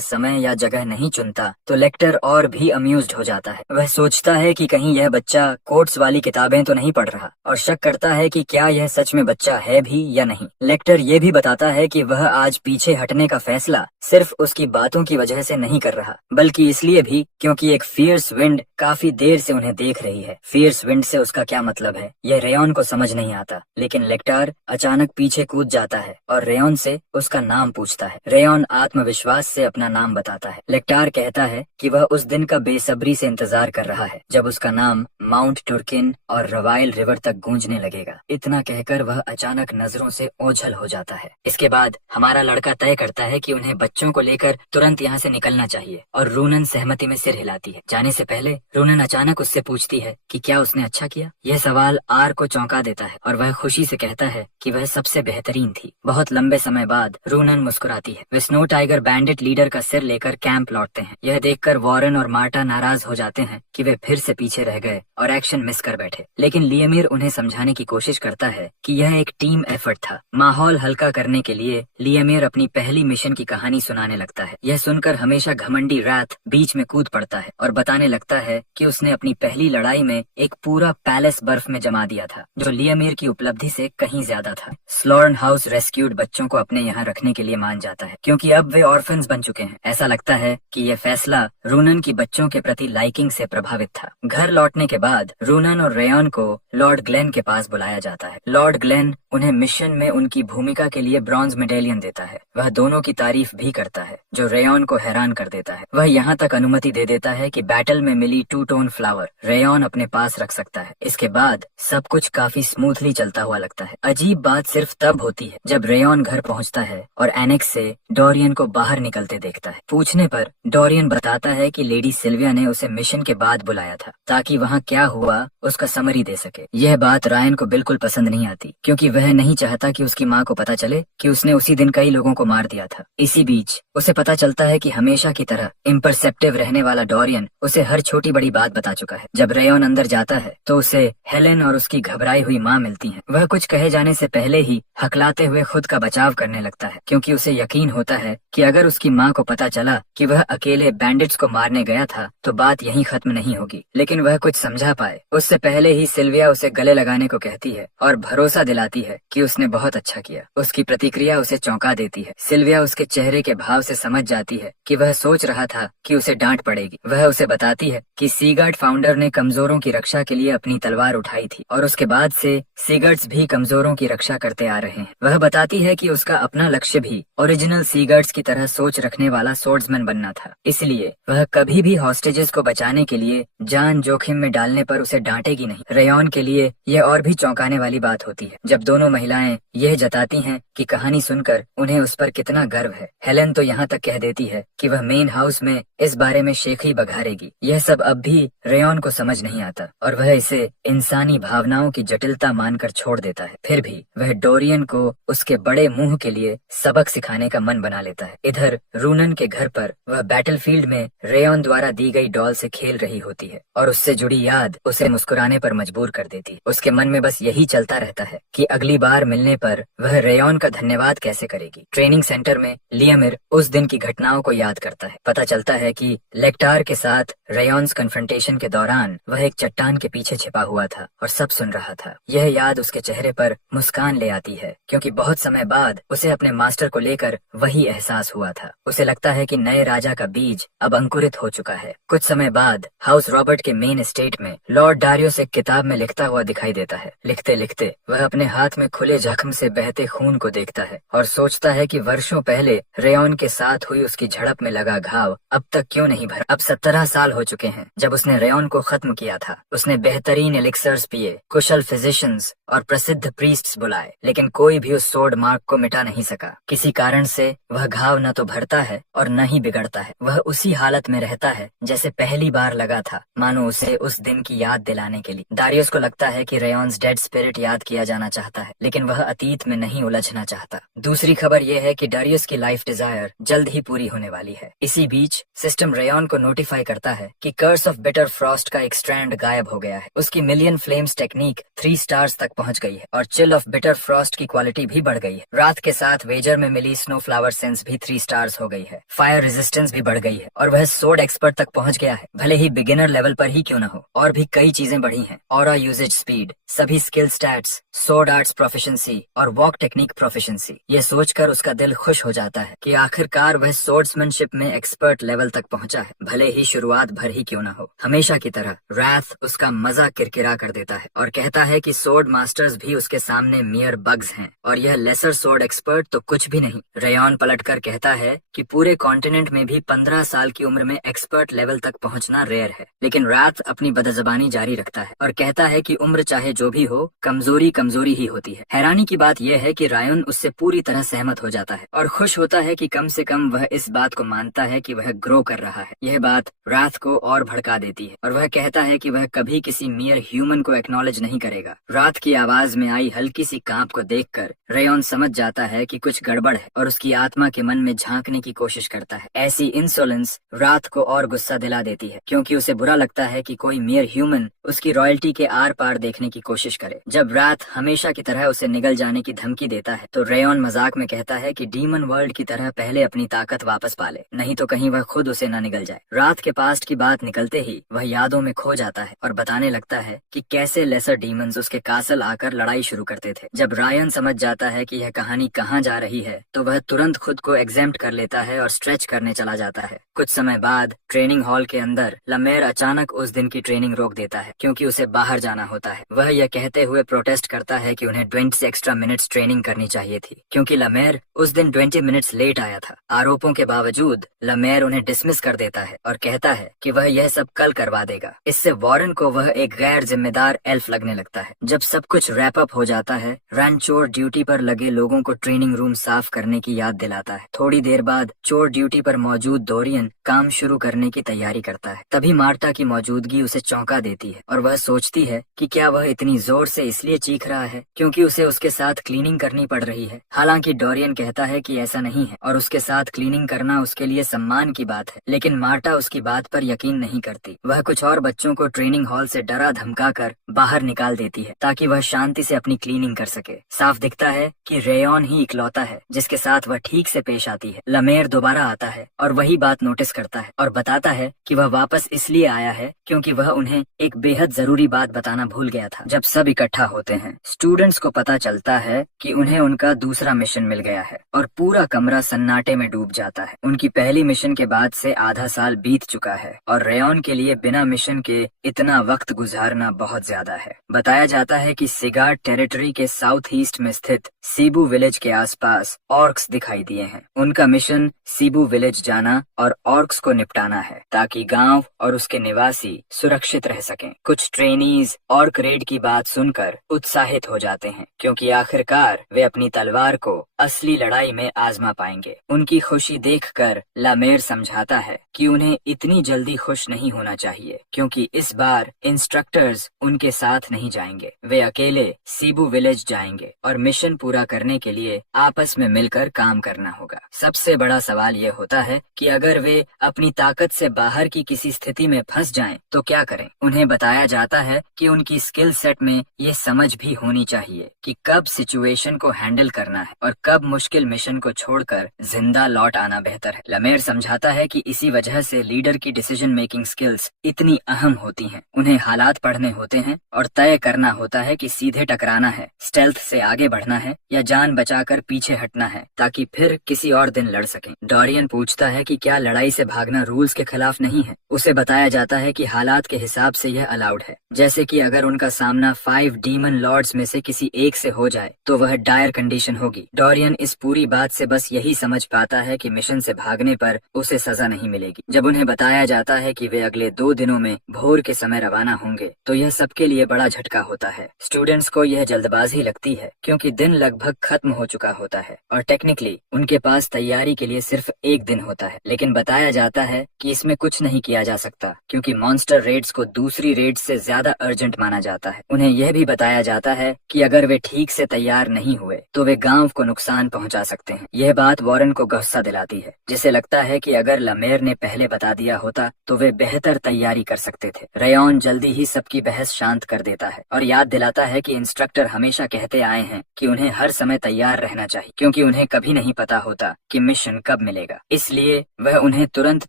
समय या जगह नहीं चुनता तो लेक्टर और भी अम्यूज्ड हो जाता है। वह सोचता है कि कहीं यह बच्चा कोट्स वाली किताबें तो नहीं पढ़ रहा और शक करता है कि क्या यह सच में बच्चा है भी या नहीं। लेक्टर ये भी बताता है कि वह आज पीछे हटने का फैसला सिर्फ उसकी बातों की वजह से नहीं कर रहा, बल्कि इसलिए भी क्योंकि एक फियर्स विंड काफी देर से उन्हें देख रही है। फियर्स विंड से उसका क्या मतलब है यह रेयॉन को समझ नहीं आता, लेकिन लेक्टर अचानक पीछे कूद जाता है और रेयॉन से उसका नाम पूछता है। रेयॉन आत्मविश्वास से अपना नाम बताता है। लेक्टर कहता है कि वह उस दिन का बेसब्री से इंतजार कर रहा है जब उसका नाम माउंट टुर्किन और रवाइल रिवर तक गूंजने लगेगा। इतना कहकर वह अचानक नजरों से ओझल हो जाता है। इसके बाद हमारा लड़का तय करता है कि उन्हें बच्चों को लेकर तुरंत यहाँ से निकलना चाहिए और रूनन सहमति में सिर हिलाती है। जाने से पहले रूनन अचानक उससे पूछती है कि क्या उसने अच्छा किया। यह सवाल आर को चौंका देता है और वह खुशी से कहता है कि वह सबसे बेहतरीन थी। बहुत लंबे समय बाद रूनन मुस्कुराती है। वे स्नो टाइगर बैंडिट लीडर का सिर लेकर कैंप लौटते हैं। यह देखकर वॉरेन और मार्टा नाराज हो जाते हैं कि वे फिर से पीछे रह गए और एक्शन मिस कर बैठे, लेकिन लियमीर उन्हें समझाने की कोशिश करता है कि यह एक टीम एफर्ट था। माहौल हल्का करने के लिए लियमीर अपनी पहली मिशन की कहानी सुनाने लगता है। यह सुनकर हमेशा घमंडी रैथ बीच में कूद पड़ता है और बताने लगता है कि उसने अपनी पहली लड़ाई में एक पूरा पैलेस बर्फ में जमा दिया था, जो लियमीर की उपलब्धि से कहीं ज्यादा था। स्लोर्न हाउस रेस्क्यूड बच्चों को अपने यहाँ रखने के लिए मान जाता है क्योंकि अब वे ऑर्फन्स बन चुके हैं। ऐसा लगता है कि यह फैसला रूनन की बच्चों के प्रति लाइकिंग से प्रभावित था। घर लौटने के बाद रूनन और रेयॉन को लॉर्ड ग्लेन के पास बुलाया जाता है। लॉर्ड ग्लेन उन्हें मिशन में उनकी भूमिका के लिए ब्रॉन्ज मेडेलियन देता है। वह दोनों की तारीफ भी करता है, जो रेयॉन को हैरान कर देता है। वह यहाँ तक अनुमति दे देता है कि बैटल में मिली 2 टोन फ्लावर रेयॉन अपने पास रख सकता है। इसके बाद सब कुछ काफी स्मूथली चलता हुआ लगता है। अजीब बात सिर्फ तब होती है जब रेयॉन घर पहुँचता है और एनेक्स से डोरियन को बाहर निकलते देखता है। पूछने पर डोरियन बताता है कि लेडी सिल्विया ने उसे मिशन के बाद बुलाया था ताकि वहाँ क्या हुआ उसका समरी दे सके। यह बात रायन को बिल्कुल पसंद नहीं आती क्योंकि वह नहीं चाहता कि उसकी माँ को पता चले कि उसने उसी दिन कई लोगों को मार दिया था। इसी बीच उसे पता चलता है कि हमेशा की तरह इम्परसेप्टिव रहने वाला डोरियन उसे हर छोटी बड़ी बात बता चुका है। जब रेयॉन अंदर जाता है तो उसे हेलेन और उसकी घबराई हुई माँ मिलती हैं। वह कुछ कहे जाने से पहले ही हकलाते हुए खुद का बचाव करने लगता है क्योंकि उसे यकीन होता है कि अगर उसकी माँ को पता चला कि वह अकेले बैंडिट्स को मारने गया था तो बात यहीं खत्म नहीं होगी। लेकिन वह कुछ समझा पाए उससे पहले ही सिल्विया उसे गले लगाने को कहती है और भरोसा दिलाती है कि उसने बहुत अच्छा किया। उसकी प्रतिक्रिया उसे चौंका देती है। सिल्विया उसके चेहरे के भाव से समझ जाती है कि वह सोच रहा था कि उसे डांट पड़ेगी। वह उसे बताती है कि सीगार्ड फाउंडर ने कमजोरों की रक्षा के लिए अपनी तलवार उठाई थी और उसके बाद से सीगार्ड्स भी कमजोरों की रक्षा करते आ रहे हैं। वह बताती है कि उसका अपना लक्ष्य भी ओरिजिनल सीगार्ड्स की तरह सोच रखने वाला सोर्ड्समैन बनना था, इसलिए वह कभी भी हॉस्टेजेस को बचाने के लिए जान जोखिम में डालने पर उसे डांटेगी नहीं। रेयॉन के लिए यह और भी चौंकाने वाली बात होती है जब दोनों महिलाएं यह जताती हैं कि कहानी सुनकर उन्हें उस पर कितना गर्व है। हेलेन तो यहाँ तक कह देती है कि वह मेन हाउस में इस बारे में शेखी बघारेगी। यह सब अब भी रेयॉन को समझ नहीं आता और वह इसे इंसानी भावनाओं की जटिलता मानकर छोड़ देता है। फिर भी वह डोरियन को उसके बड़े मुंह के लिए सबक सिखाने का मन बना लेता है। इधर रूनन के घर पर वह बैटलफील्ड में रेयॉन द्वारा दी गई डॉल से खेल रही होती है और उससे जुड़ी याद उसे मुस्कुराने पर मजबूर कर देती है। उसके मन में बस यही चलता रहता है कि अगली बार मिलने पर वह रेयॉन का धन्यवाद कैसे करेगी। ट्रेनिंग सेंटर में लियमीर उस दिन की घटनाओं को याद करता है। पता चलता है कि लेक्टार के साथ रेयॉन्स कन्फ्रंटेशन के दौरान वह एक चट्टान के पीछे छिपा हुआ था और सब सुन रहा था। यह याद उसके चेहरे पर मुस्कान ले आती है क्योंकि बहुत समय बाद उसे अपने मास्टर को लेकर वही एहसास हुआ था। उसे लगता है कि नए राजा का बीज अब अंकुरित हो चुका है। कुछ समय बाद हाउस रॉबर्ट के मेन एस्टेट में लॉर्ड डारियस एक किताब में लिखता हुआ दिखाई देता है। लिखते लिखते वह अपने हाथ में खुले जख्म से बहते खून को देखता है और सोचता है कि वर्षों पहले रेयॉन के साथ हुई उसकी झड़प में लगा घाव अब तक तक क्यों नहीं भरा। अब 17 साल हो चुके हैं जब उसने रेयन को खत्म किया था। उसने बेहतरीन एलिक्सर्स पिए, कुशल फिजिशियंस और प्रसिद्ध प्रीस्ट्स बुलाए, लेकिन कोई भी उस सोड मार्क को मिटा नहीं सका। किसी कारण से वह घाव न तो भरता है और न ही बिगड़ता है। वह उसी हालत में रहता है जैसे पहली बार लगा था, मानो उसे उस दिन की याद दिलाने के लिए। दारियस को लगता है कि रेयन्स डेड स्पिरिट याद किया जाना चाहता है, लेकिन वह अतीत में नहीं उलझना चाहता। दूसरी खबर यह है कि डारियस की लाइफ डिजायर जल्द ही पूरी होने वाली है। इसी बीच सिस्टम रेयन को नोटिफाई करता है कि कर्स ऑफ बिटर फ्रॉस्ट का एक स्ट्रैंड गायब हो गया है। उसकी मिलियन फ्लेम्स टेक्निक 3 स्टार्स तक पहुंच गई है और चिल ऑफ बिटर फ्रॉस्ट की क्वालिटी भी बढ़ गई है। रात के साथ वेजर में मिली स्नो फ्लावर सेंस भी 3 स्टार्स हो गई है। फायर रेजिस्टेंस भी बढ़ गई है और वह सोड एक्सपर्ट तक पहुंच गया है, भले ही बिगिनर लेवल पर ही क्यों न हो। और भी कई चीजें बढ़ी हैं, ऑरा यूजेज स्पीड, सभी स्किल स्टैट्स, सोड आर्ट्स प्रोफिशिएंसी और वॉक टेक्निक प्रोफिशिएंसी। ये सोचकर उसका दिल खुश हो जाता है कि आखिरकार वह सोर्ड्समैनशिप में एक्सपर्ट लेवल तक पहुंचा है, भले ही शुरुआत भर ही क्यों न हो। हमेशा की तरह राथ उसका मजा किरकिरा कर देता है और कहता है कि सोर्ड मास्टर्स भी उसके सामने मियर बग्स हैं और यह लेसर सोर्ड एक्सपर्ट तो कुछ भी नहीं। रेयन पलटकर कहता है कि पूरे कॉन्टिनेंट में भी 15 साल की उम्र में एक्सपर्ट लेवल तक पहुंचना रेयर है, लेकिन रात अपनी बदजबानी जारी रखता है और कहता है कि उम्र चाहे जो भी हो, कमजोरी कमजोरी ही होती है। हैरानी की बात यह है कि रायन उससे पूरी तरह सहमत हो जाता है और खुश होता है कि कम से कम वह इस बात को मानता है कि वह ग्रो कर रहा है। यह बात रात को और भड़का देती है और वह कहता है कि वह कभी किसी मियर ह्यूमन को एक्नॉलेज नहीं करेगा। रात की आवाज में आई हल्की सी कांप को देखकर रेयन समझ जाता है कि कुछ गड़बड़ है और उसकी आत्मा के मन में झांकने की कोशिश करता है। ऐसी इंसोलेंस रात को और गुस्सा दिला देती है, क्योंकि उसे बुरा लगता है कि कोई मियर ह्यूमन उसकी रॉयल्टी के आर पार देखने की कोशिश करे। जब रात हमेशा की तरह उसे निगल जाने की धमकी देता है तो रेयन मजाक में कहता है कि डीमन वर्ल्ड की तरह पहले अपनी ताकत वापस पाले, नहीं तो कहीं वह खुद उसे न निगल जाए। रात के पास्ट की बात निकलते ही वह यादों में खो जाता है और बताने लगता है कि कैसे लेसर डीमंस उसके कासल आकर लड़ाई शुरू करते थे। जब रायन समझ जाता है कि यह कहानी कहाँ जा रही है तो वह तुरंत खुद को एग्जेम्प्ट कर लेता है और स्ट्रेच करने चला जाता है। कुछ समय बाद ट्रेनिंग हॉल के अंदर लमेर अचानक उस दिन की ट्रेनिंग रोक देता है क्योंकि उसे बाहर जाना होता है। वह यह कहते हुए प्रोटेस्ट करता है कि उन्हें 20 एक्स्ट्रा मिनट्स ट्रेनिंग करनी चाहिए थी, क्योंकि लमेर उस दिन 20 मिनट्स लेट आया था। आरोपों के बावजूद लमेर उन्हें डिसमिस कर देता है और कहता है कि वह यह सब कल करवा देगा। इससे वॉरेन को वह एक गैर जिम्मेदार एल्फ लगने लगता है। जब सब कुछ रैप अप हो जाता है, रैन चोर ड्यूटी पर लगे लोगों को ट्रेनिंग रूम साफ करने की याद दिलाता है। थोड़ी देर बाद चोर ड्यूटी पर मौजूद डोरियन काम शुरू करने की तैयारी करता है। तभी मार्टा की मौजूदगी उसे चौंका देती है और वह सोचती है कि क्या वह इतनी जोर से इसलिए चीख रहा है क्योंकि उसे उसके साथ क्लीनिंग करनी पड़ रही है। हालांकि डोरियन कहता है कि ऐसा नहीं है और उसके साथ क्लीनिंग करना उसके लिए सम्मान की बात है, लेकिन मार्टा उसकी बात पर यकीन नहीं करती। वह कुछ और बच्चों को ट्रेनिंग हॉल से डरा धमका कर बाहर निकाल देती है ताकि वह शांति से अपनी क्लीनिंग कर सके। साफ दिखता है कि रेयन ही इकलौता है जिसके साथ वह ठीक से पेश आती है। लमेर दोबारा आता है और वही बात नोटिस करता है और बताता है कि वह वापस इसलिए आया है क्योंकि वह उन्हें एक बेहद जरूरी बात बताना भूल गया था। जब सब इकट्ठा होते हैं, स्टूडेंट्स को पता चलता है कि उन्हें उनका दूसरा मिशन मिल गया है और पूरा कमरा सन्नाटे में डूब जाता है। उनकी पहली मिशन के बाद से आधा साल बीत चुका है और रेयन के लिए बिना मिशन के इतना वक्त गुजारना बहुत ज्यादा है। बताया जाता है कि सिगार टेरिटरी के साउथ ईस्ट में स्थित सीबू विलेज के आसपास ऑर्क्स दिखाई दिए हैं। उनका मिशन सीबू विलेज जाना और ऑर्क्स को निपटाना है ताकि गांव और उसके निवासी सुरक्षित रह सकें। कुछ ट्रेनीज ऑर्क रेड की बात सुनकर उत्साहित हो जाते हैं क्योंकि आखिरकार वे अपनी तलवार को असली लड़ाई में आजमा पाएंगे। उनकी खुशी देखकर लामेर समझाता है कि उन्हें इतनी जल्दी खुश नहीं होना चाहिए क्योंकि इस बार इंस्ट्रक्टर्स उनके साथ नहीं जाएंगे। वे अकेले सीबू विलेज जाएंगे और मिशन पूरा करने के लिए आपस में मिलकर काम करना होगा। सबसे बड़ा सवाल ये होता है कि अगर वे अपनी ताकत से बाहर की किसी स्थिति में फंस जाएं तो क्या करें। उन्हें बताया जाता है कि उनकी स्किल सेट में ये समझ भी होनी चाहिए कि कब सिचुएशन को हैंडल करना है और कब मुश्किल मिशन को छोड़कर जिंदा लौट आना बेहतर है। लमेर समझाता है कि इसी वजह से लीडर की डिसीजन मेकिंग स्किल्स इतनी अहम होती हैं। उन्हें हालात पढ़ने होते हैं और तय करना होता है कि सीधे टकराना है, स्टेल्थ से आगे बढ़ना है या जान बचाकर पीछे हटना है ताकि फिर किसी और दिन लड़ सकें। डोरियन पूछता है कि क्या लड़ाई से भागना रूल्स के खिलाफ नहीं है। उसे बताया जाता है कि हालात के हिसाब से यह अलाउड है, जैसे कि अगर उनका सामना 5 डीमन लॉर्ड्स में से किसी एक से हो जाए तो वह डायर कंडीशन होगी। डोरियन इस पूरी बात से बस यही समझ पाता है कि मिशन से भागने पर उसे सजा नहीं मिलेगी। जब उन्हें बताया जाता है कि वे अगले 2 दिनों में भोर के समय रवाना होंगे तो यह सबके लिए बड़ा झटका होता है। स्टूडेंट्स को यह जल्दबाजी लगती है क्योंकि दिन लगभग खत्म हो चुका होता है और टेक्निकली उनके पास तैयारी के लिए सिर्फ 1 दिन होता है। लेकिन बताया जाता है कि इसमें कुछ नहीं किया जा सकता क्योंकि मॉन्स्टर रेड्स को दूसरी रेड्स से ज्यादा अर्जेंट माना जाता है। उन्हें यह भी बताया जाता है कि अगर वे ठीक से तैयार नहीं हुए तो वे गांव को नुकसान पहुंचा सकते हैं। यह बात वॉरेन को गुस्सा दिलाती है, जिसे लगता है कि अगर लमेर ने पहले बता दिया होता तो वे बेहतर तैयारी कर सकते थे। रेयॉन जल्दी ही सबकी बहस शांत कर देता है और याद दिलाता है कि इंस्ट्रक्टर हमेशा कहते आए हैं कि उन्हें हर समय तैयार रहना चाहिए क्योंकि उन्हें कभी नहीं पता होता कि मिशन कब मिलेगा। इसलिए वह उन्हें तुरंत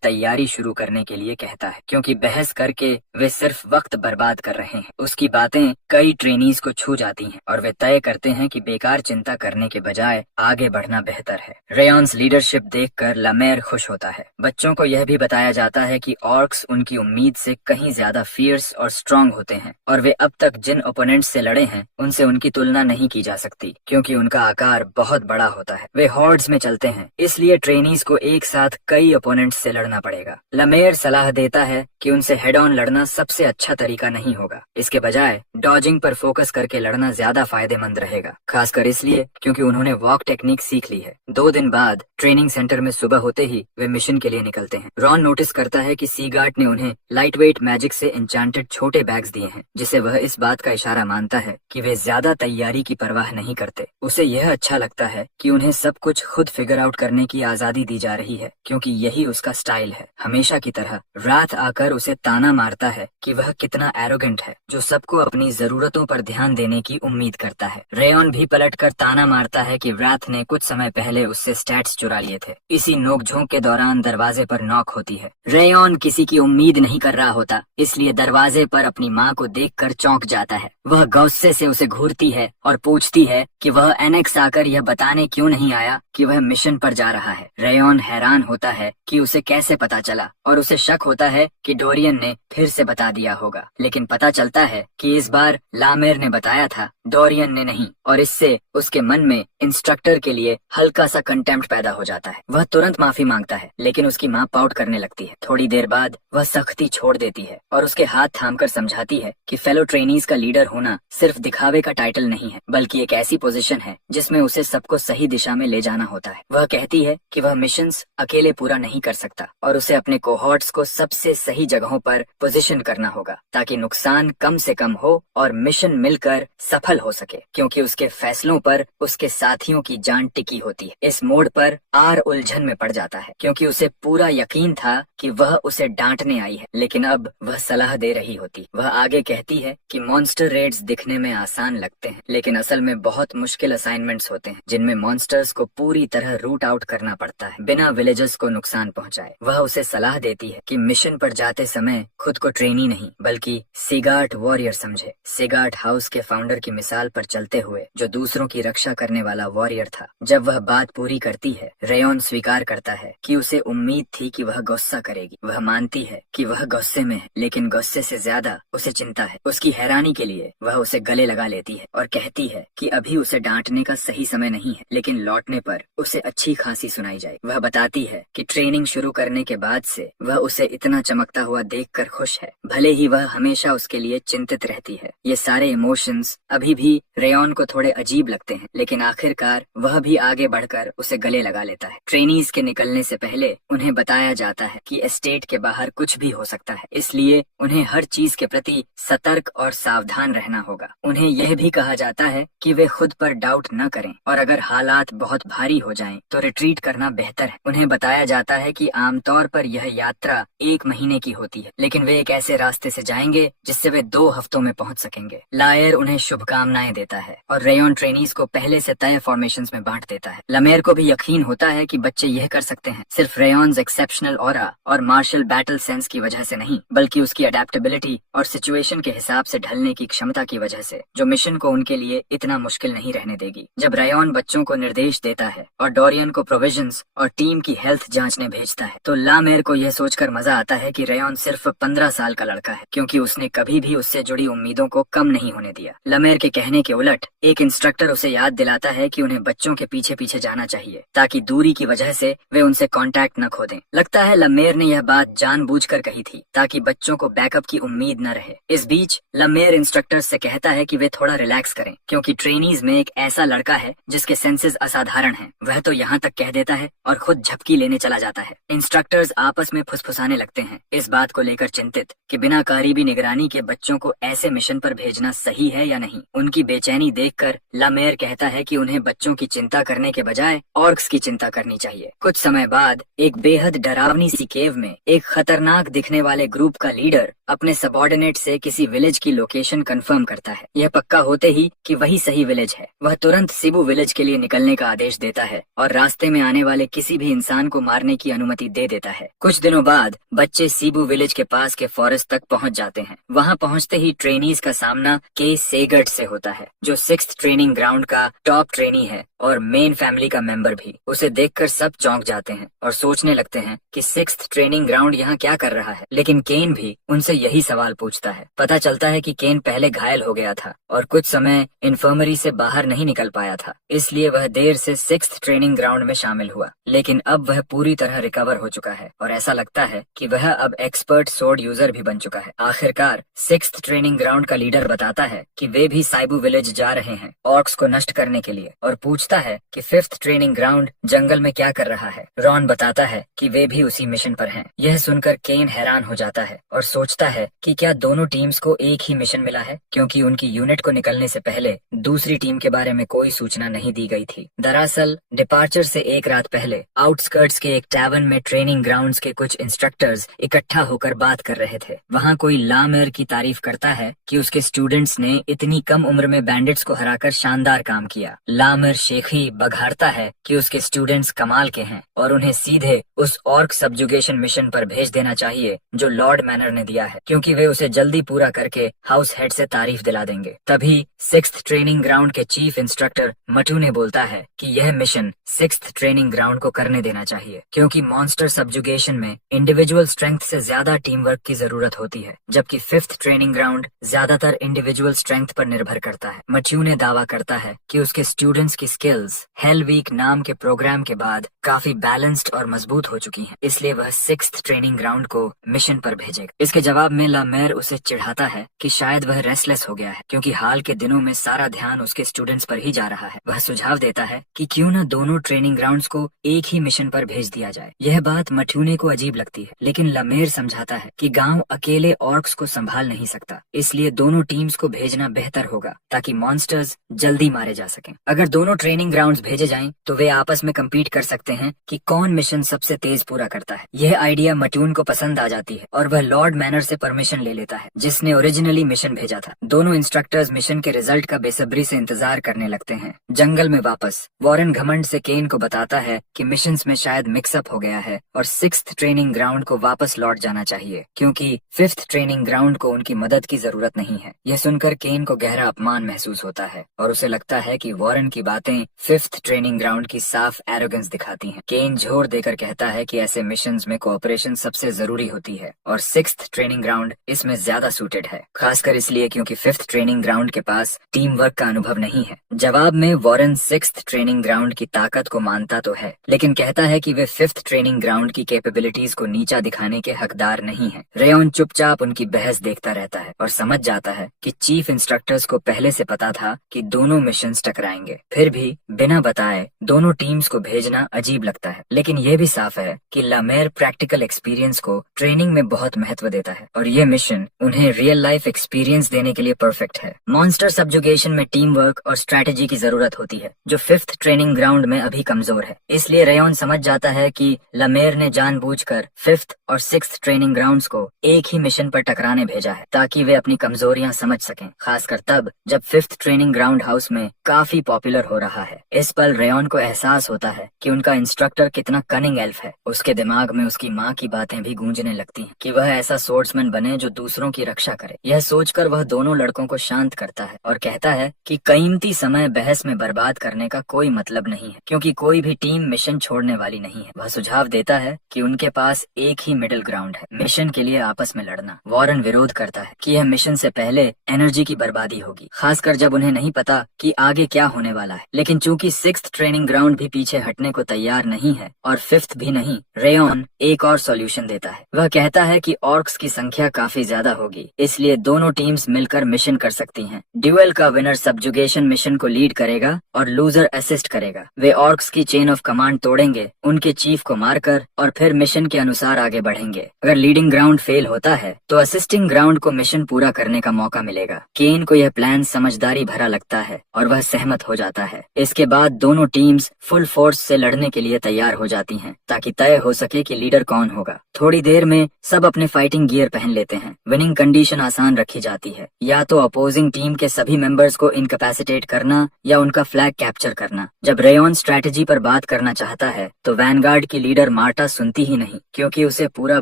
तैयारी शुरू करने के लिए कहता है क्योंकि बहस करके वे सिर्फ वक्त बर्बाद कर रहे हैं। उसकी बातें कई ट्रेनीज को छू जाती हैं और वे तय करते हैं कि बेकार चिंता करने के बजाय आगे बढ़ना बेहतर है। रेयॉन्स लीडरशिप देखकर लमेर खुश होता है। बच्चों को यह भी बताया जाता है कि ऑर्क्स उनकी उम्मीद से कहीं ज्यादा फियर्स और स्ट्रांग होते हैं और वे अब तक जिन ओपोनेंट्स से लड़े हैं उनसे उनकी तुलना नहीं की जा सकती क्योंकि उनका आकार बहुत बड़ा होता है। वे हॉर्ड्स में चलते हैं, इसलिए ट्रेनीज को एक साथ कई ओपोनेंट्स से लड़ना पड़ेगा। लमेर सलाह देता है कि उनसे हेड ऑन लड़ना सबसे अच्छा तरीका नहीं होगा, इसके बजाय डॉजिंग पर फोकस करके लड़ना ज्यादा फायदेमंद रहेगा, खासकर इसलिए क्योंकि उन्होंने वॉक टेक्निक सीख ली है। 2 दिन बाद ट्रेनिंग सेंटर में सुबह होते ही वे मिशन के लिए निकलते हैं। रॉन नोटिस करता है कि सीगार्ड ने उन्हें लाइट वेट मैजिक से एन्चांटेड छोटे बैग्स दिए हैं, जिसे वह इस बात का इशारा मानता है कि वे ज्यादा तैयारी की परवाह नहीं करते। उसे यह अच्छा लगता है कि उन्हें सब कुछ खुद फिगर आउट करने की आजादी दी जा रही है क्योंकि यही उसका स्टाइल है। हमेशा की तरह रात आकर उसे ताना मारता है कि वह कितना एरोगेंट है जो सबको अपनी जरूरतों पर ध्यान देने की उम्मीद करता है। रेयॉन भी पलटकर ताना मारता है कि रात ने कुछ समय पहले उससे स्टैट्स चुरा लिए थे। इसी नोकझोंक के दौरान दरवाजे पर नॉक होती है। रेयॉन किसी की उम्मीद नहीं कर रहा होता, इसलिए दरवाजे पर अपनी माँ को देखकर चौंक जाता है। वह गुस्से से उसे घूरती है और पूछती है कि वह एनेक्स आकर यह बताने क्यों नहीं आया कि वह मिशन पर जा रहा है। रेयॉन हैरान होता है कि उसे कैसे पता चला और उसे शक होता है कि डोरियन ने फिर से बता दिया होगा, लेकिन पता चलता है कि इस बार लामेर ने बताया था, डोरियन ने नहीं, और इससे उसके मन में इंस्ट्रक्टर के लिए हल्का सा कंटेम्प्ट पैदा हो जाता है। वह तुरंत माफी मांगता है, लेकिन उसकी माँ पाउट करने लगती है। थोड़ी देर बाद वह सख्ती छोड़ देती है और उसके हाथ थामकर समझाती है कि फेलो ट्रेनीज का लीडर होना सिर्फ दिखावे का टाइटल नहीं है, बल्कि एक ऐसी पोजीशन है जिसमें उसे सबको सही दिशा में ले जाना होता है। वह कहती है कि वह मिशंस अकेले पूरा नहीं कर सकता और उसे अपने कोहॉर्ट्स को सबसे सही जगहों पर पोजीशन करना होगा ताकि नुकसान कम से कम हो और मिशन मिलकर सफल हो सके, क्योंकि उसके फैसलों पर उसके साथियों की जान टिकी होती है। इस मोड़ पर आर उलझन में पड़ जाता है क्योंकि उसे पूरा यकीन था कि वह उसे डांटने आई है, लेकिन अब वह सलाह दे रही होती। वह आगे कहती है कि मॉन्स्टर रेड्स दिखने में आसान लगते हैं, लेकिन असल में बहुत मुश्किल असाइनमेंट्स होते हैं जिनमें मॉन्स्टर्स को पूरी तरह रूट आउट करना पड़ता है बिना विलेजर्स को नुकसान पहुंचाए। वह उसे सलाह देती है कि मिशन पर जाते समय खुद को ट्रेनी नहीं बल्कि सिगार्ट वॉरियर समझे। सिगार्ट हाउस के फाउंडर की मिसाल पर चलते हुए जो दूसरों की रक्षा करने वाला वॉरियर था। जब वह बात पूरी करती है, रेयॉन स्वीकार करता है कि उसे उम्मीद थी कि वह गुस्सा करेगी। वह मानती है कि वह गुस्से में है, लेकिन गुस्से से ज्यादा उसे चिंता है। उसकी हैरानी के लिए वह उसे गले लगा लेती है और कहती है कि अभी उसे डांटने का सही समय नहीं है, लेकिन लौटने पर उसे अच्छी खासी सुनाई जाए। वह बताती है कि ट्रेनिंग शुरू करने के बाद से वह उसे इतना चमकता हुआ देखकर खुश है, भले ही वह हमेशा उसके लिए चिंतित रहती है। ये सारे इमोशंस अभी भी रेयॉन को थोड़े अजीब लगते हैं, लेकिन आखिरकार वह भी आगे बढ़कर उसे गले लगा लेता है। ट्रेनीज के निकलने से पहले उन्हें बताया जाता है कि एस्टेट के बाहर कुछ भी हो सकता है, इसलिए उन्हें हर चीज के प्रति सतर्क और सावधान रहना होगा। उन्हें यह भी कहा जाता है कि वे खुद पर डाउट न करें और अगर हालात बहुत भारी हो जाएं तो रिट्रीट करना बेहतर है। उन्हें बताया जाता है कि आमतौर पर यह यात्रा 1 महीने की होती है, लेकिन वे एक ऐसे रास्ते से जाएंगे जिससे वे 2 हफ्तों में पहुंच सकेंगे। लायर उन्हें शुभकामनाएं देता है और रेयॉन ट्रेनीज को पहले से तय फॉर्मेशंस में बांट देता है। लमेर को भी यकीन होता है कि बच्चे यह कर सकते हैं, सिर्फ रेयॉन्स एक्सेप्शनल ऑरा और मार्शल बैटल सेंस की वजह से नहीं, बल्कि उसकी अडेप्टेबिलिटी और सिचुएशन के हिसाब से ढलने की क्षमता की वजह से, जो मिशन को उनके लिए इतना मुश्किल नहीं रहने देगी। जब रेयॉन बच्चों को निर्देश देता है और डोरियन को प्रोविजंस और टीम की हेल्थ जांचने भेजता है, तो लामेर को यह सोचकर मजा आता है कि रेयॉन सिर्फ 15 साल का लड़का है, क्योंकि उसने कभी भी उससे जुड़ी उम्मीदों को कम नहीं होने दिया। लमेर के कहने के उलट एक इंस्ट्रक्टर उसे याद दिलाता है कि उन्हें बच्चों के पीछे पीछे जाना चाहिए ताकि दूरी की वजह से वे उनसे कांटेक्ट न खो खो दें। लगता है लमेर ने यह बात जानबूझकर कही थी ताकि बच्चों को बैकअप की उम्मीद न रहे। इस बीच लमेर इंस्ट्रक्टर्स से कहता है कि वे थोड़ा रिलैक्स करें क्योंकि ट्रेनीज में एक ऐसा लड़का है जिसके सेंसेस असाधारण हैं। वह तो यहाँ तक कह देता है और खुद झपकी लेने चला जाता है। इंस्ट्रक्टर्स आपस में फुसफुसाने लगते हैं, इस बात को लेकर चिंतित कि बिना करीबी निगरानी के बच्चों को ऐसे मिशन पर भेजना सही है या नहीं। उनकी बेचैनी देखकर लमेर कहता है कि उन्हें बच्चों की चिंता करने के बजाय ऑर्क्स की चिंता करनी चाहिए। कुछ समय बाद एक बेहद डरावनी सी केव में एक खतरनाक दिखने वाले ग्रुप का लीडर अपने सबॉर्डिनेट से किसी विलेज की लोकेशन कंफर्म करता है। यह पक्का होते ही कि वही सही विलेज है। वह तुरंत सिबू विलेज के लिए निकलने का आदेश देता है और रास्ते में आने वाले किसी भी इंसान को मारने की अनुमति दे देता है। कुछ दिनों बाद बच्चे सिबू विलेज के पास के फॉरेस्ट तक पहुंच जाते हैं। वहां पहुंचते ही ट्रेनीज का सामना के सेगर्ट से होता है, जो 6th ट्रेनिंग ग्राउंड का टॉप ट्रेनी है और मेन फैमिली का मेंबर भी। उसे देखकर सब चौंक जाते हैं और सोचने लगते हैं कि 6th ट्रेनिंग ग्राउंड यहाँ क्या कर रहा है। लेकिन केन भी उनसे यही सवाल पूछता है। पता चलता है कि केन पहले घायल हो गया था और कुछ समय इन्फर्मरी से बाहर नहीं निकल पाया था, इसलिए वह देर से 6th ट्रेनिंग ग्राउंड में शामिल हुआ। लेकिन अब वह पूरी तरह रिकवर हो चुका है और ऐसा लगता है कि वह अब एक्सपर्ट सोर्ड यूजर भी बन चुका है। आखिरकार 6th ट्रेनिंग ग्राउंड का लीडर बताता है कि वे भी साइबू विलेज जा रहे हैं ऑर्क्स को नष्ट करने के लिए और पूछता है कि 5th ट्रेनिंग ग्राउंड जंगल में क्या कर रहा है। रॉन बताता है कि वे भी उसी मिशन पर हैं। यह सुनकर केन हैरान हो जाता है और सोचता है कि क्या दोनों टीम्स को एक ही मिशन मिला है, क्योंकि उनकी यूनिट को निकलने से पहले दूसरी टीम के बारे में कोई सूचना नहीं दी गई थी। दरअसल डिपार्चर से एक रात पहले आउटस्कर्ट्स के एक टैवर्न में ट्रेनिंग ग्राउंड्स के कुछ इंस्ट्रक्टर्स इकट्ठा होकर बात कर रहे थे। वहाँ कोई लामेर की तारीफ करता है कि उसके स्टूडेंट्स ने इतनी कम उम्र में बैंडिट्स को हराकर शानदार काम किया। लामेर शेखी बघाड़ता है कि उसके स्टूडेंट्स कमाल के हैं और उन्हें सीधे उस ऑर्क सब्जुगेशन मिशन पर भेज देना चाहिए जो लॉर्ड मैनर ने दिया है, क्योंकि वे उसे जल्दी पूरा करके हाउस हेड से तारीफ दिला देंगे। तभी 6th ट्रेनिंग ग्राउंड के चीफ इंस्ट्रक्टर मटू ने बोलता है कि यह मिशन 6th ट्रेनिंग ग्राउंड को करने देना चाहिए, क्योंकि मॉन्स्टर सब्जुगेशन में इंडिविजुअल स्ट्रेंथ से ज्यादा टीम वर्क की जरूरत होती है, जबकि 5th ट्रेनिंग ग्राउंड ज्यादातर इंडिविजुअल स्ट्रेंथ पर निर्भर करता है। मट्यू ने दावा करता है कि उसके स्टूडेंट्स की स्किल्स हेल वीक नाम के प्रोग्राम के बाद काफी बैलेंस्ड और मजबूत हो चुकी हैं, इसलिए वह 6th ट्रेनिंग ग्राउंड को मिशन पर भेजेगा। इसके जवाब में लामेर उसे चिढ़ाता है कि शायद वह रेस्टलेस हो गया है, क्योंकि हाल के दिनों में सारा ध्यान उसके स्टूडेंट्स पर ही जा रहा है। वह सुझाव देता है कि क्यों न दोनों ट्रेनिंग ग्राउंड्स को एक ही मिशन पर भेज दिया जाए। यह बात मट्यूने को अजीब लगती है, लेकिन लामेर समझाता है कि गांव अकेले ऑर्क्स को संभाल नहीं सकता, इसलिए दोनों टीम्स को भेजना बेहतर होगा ताकि मॉन्स्टर्स जल्दी मारे जा सकें। अगर दोनों ट्रेनिंग ग्राउंड्स भेजे जाएं, तो वे आपस में कम्पीट कर सकते हैं कि कौन मिशन सबसे तेज पूरा करता है। यह आइडिया मट्यून को पसंद आ जाती है और वह लॉर्ड मैनर से परमिशन ले लेता है, जिसने ओरिजिनली मिशन भेजा था। दोनों इंस्ट्रक्टर्स मिशन के रिजल्ट का बेसब्री से इंतजार करने लगते हैं। जंगल में वापस वॉरेन घमंड से केन को बताता है कि मिशंस में शायद मिक्सअप हो गया है और 6th ट्रेनिंग ग्राउंड को वापस लौट जाना चाहिए, क्योंकि 5th ट्रेनिंग ग्राउंड को उनकी मदद की जरूरत नहीं है। यह सुनकर केन को गहरा अपमान महसूस होता है और उसे लगता है कि वॉरेन की बातें 5th ट्रेनिंग ग्राउंड की साफ एरोगेंस दिखाती हैं। केन जोर देकर कहता है कि ऐसे मिशंस में कोऑपरेशन सबसे जरूरी होती है और 6th ट्रेनिंग ग्राउंड इसमें ज्यादा सूटेड है, खासकर इसलिए क्योंकि 5th ट्रेनिंग ग्राउंड के पास टीम वर्क का अनुभव नहीं है। जवाब में वॉरेन 6th ट्रेनिंग ग्राउंड की ताकत को मानता तो है, लेकिन कहता है कि वे 5th ट्रेनिंग ग्राउंड की कैपेबिलिटीज को नीचा दिखाने के हकदार नहीं है। रेयन चुपचाप उनकी बहस देखता रहता है और समझ जाता है कि चीफ इंस्ट्रक्टर्स को पहले से पता था कि दोनों मिशंस टकराएंगे। फिर भी बिना बताए दोनों टीम्स को भेजना अजीब लगता है, लेकिन यह भी साफ है कि लामेर प्रैक्टिकल एक्सपीरियंस को ट्रेनिंग में बहुत महत्व देता है और यह मिशन उन्हें रियल लाइफ एक्सपीरियंस देने के लिए परफेक्ट है। मॉन्स्टर सब्जुगेशन में टीम वर्क और स्ट्रेटेजी की जरूरत होती है, जो 5th ट्रेनिंग ग्राउंड में अभी कमजोर है। इसलिए रेयन समझ जाता है कि लामेर ने जानबूझकर 5th और 6th ट्रेनिंग ग्राउंड्स को एक ही मिशन पर टकराने भेजा है, ताकि वे अपनी कमजोरियां समझ सकें, खासकर तब जब 5th ट्रेनिंग ग्राउंड हाउस में काफी पॉपुलर हो रहा है। इस पल रेयन को एहसास होता है कि उनका इंस्ट्रक्टर कितना कनिंग एल्फ है। उसके दिमाग में उसकी माँ की बातें भी गूंजने लगती हैं कि वह ऐसा सोर्ड्समैन बने जो दूसरों की रक्षा करे। यह सोचकर वह दोनों लड़कों को शांत करता है और कहता है कि कीमती समय बहस में बर्बाद करने का कोई मतलब नहीं है, क्योंकि कोई भी टीम मिशन छोड़ने वाली नहीं है। वह सुझाव देता है कि उनके पास एक ही मिडिल ग्राउंड है, मिशन के लिए आपस में लड़ना। वॉरेन विरोध करता है कि यह मिशन से पहले एनर्जी की बर्बादी होगी, खासकर जब उन्हें नहीं पता कि आगे क्या होने वाला है। लेकिन चूंकि 6th ट्रेनिंग ग्राउंड भी पीछे हटने को तैयार तैयार नहीं है और फिफ्थ भी नहीं, रेयॉन एक और सॉल्यूशन देता है। वह कहता है कि ऑर्क्स की संख्या काफी ज्यादा होगी, इसलिए दोनों टीम्स मिलकर मिशन कर सकती हैं। ड्यूएल का विनर सब्जुगेशन मिशन को लीड करेगा और लूजर असिस्ट करेगा। वे ऑर्क्स की चेन ऑफ कमांड तोड़ेंगे, उनके चीफ को मारकर, और फिर मिशन के अनुसार आगे बढ़ेंगे। अगर लीडिंग ग्राउंड फेल होता है तो असिस्टिंग ग्राउंड को मिशन पूरा करने का मौका मिलेगा। केन को यह प्लान समझदारी भरा लगता है और वह सहमत हो जाता है। इसके बाद दोनों टीम्स फुल फोर्स से लड़ने के लिए तैयार हो जाती हैं ताकि तय हो सके कि लीडर कौन होगा। थोड़ी देर में सब अपने फाइटिंग गियर पहन लेते हैं। विनिंग कंडीशन आसान रखी जाती है, या तो अपोजिंग टीम के सभी मेंबर्स को इनकैपेसिटेट करना या उनका फ्लैग कैप्चर करना। जब रेयॉन स्ट्रेटेजी पर बात करना चाहता है तो वैनगार्ड की लीडर मार्टा सुनती ही नहीं, क्योंकि उसे पूरा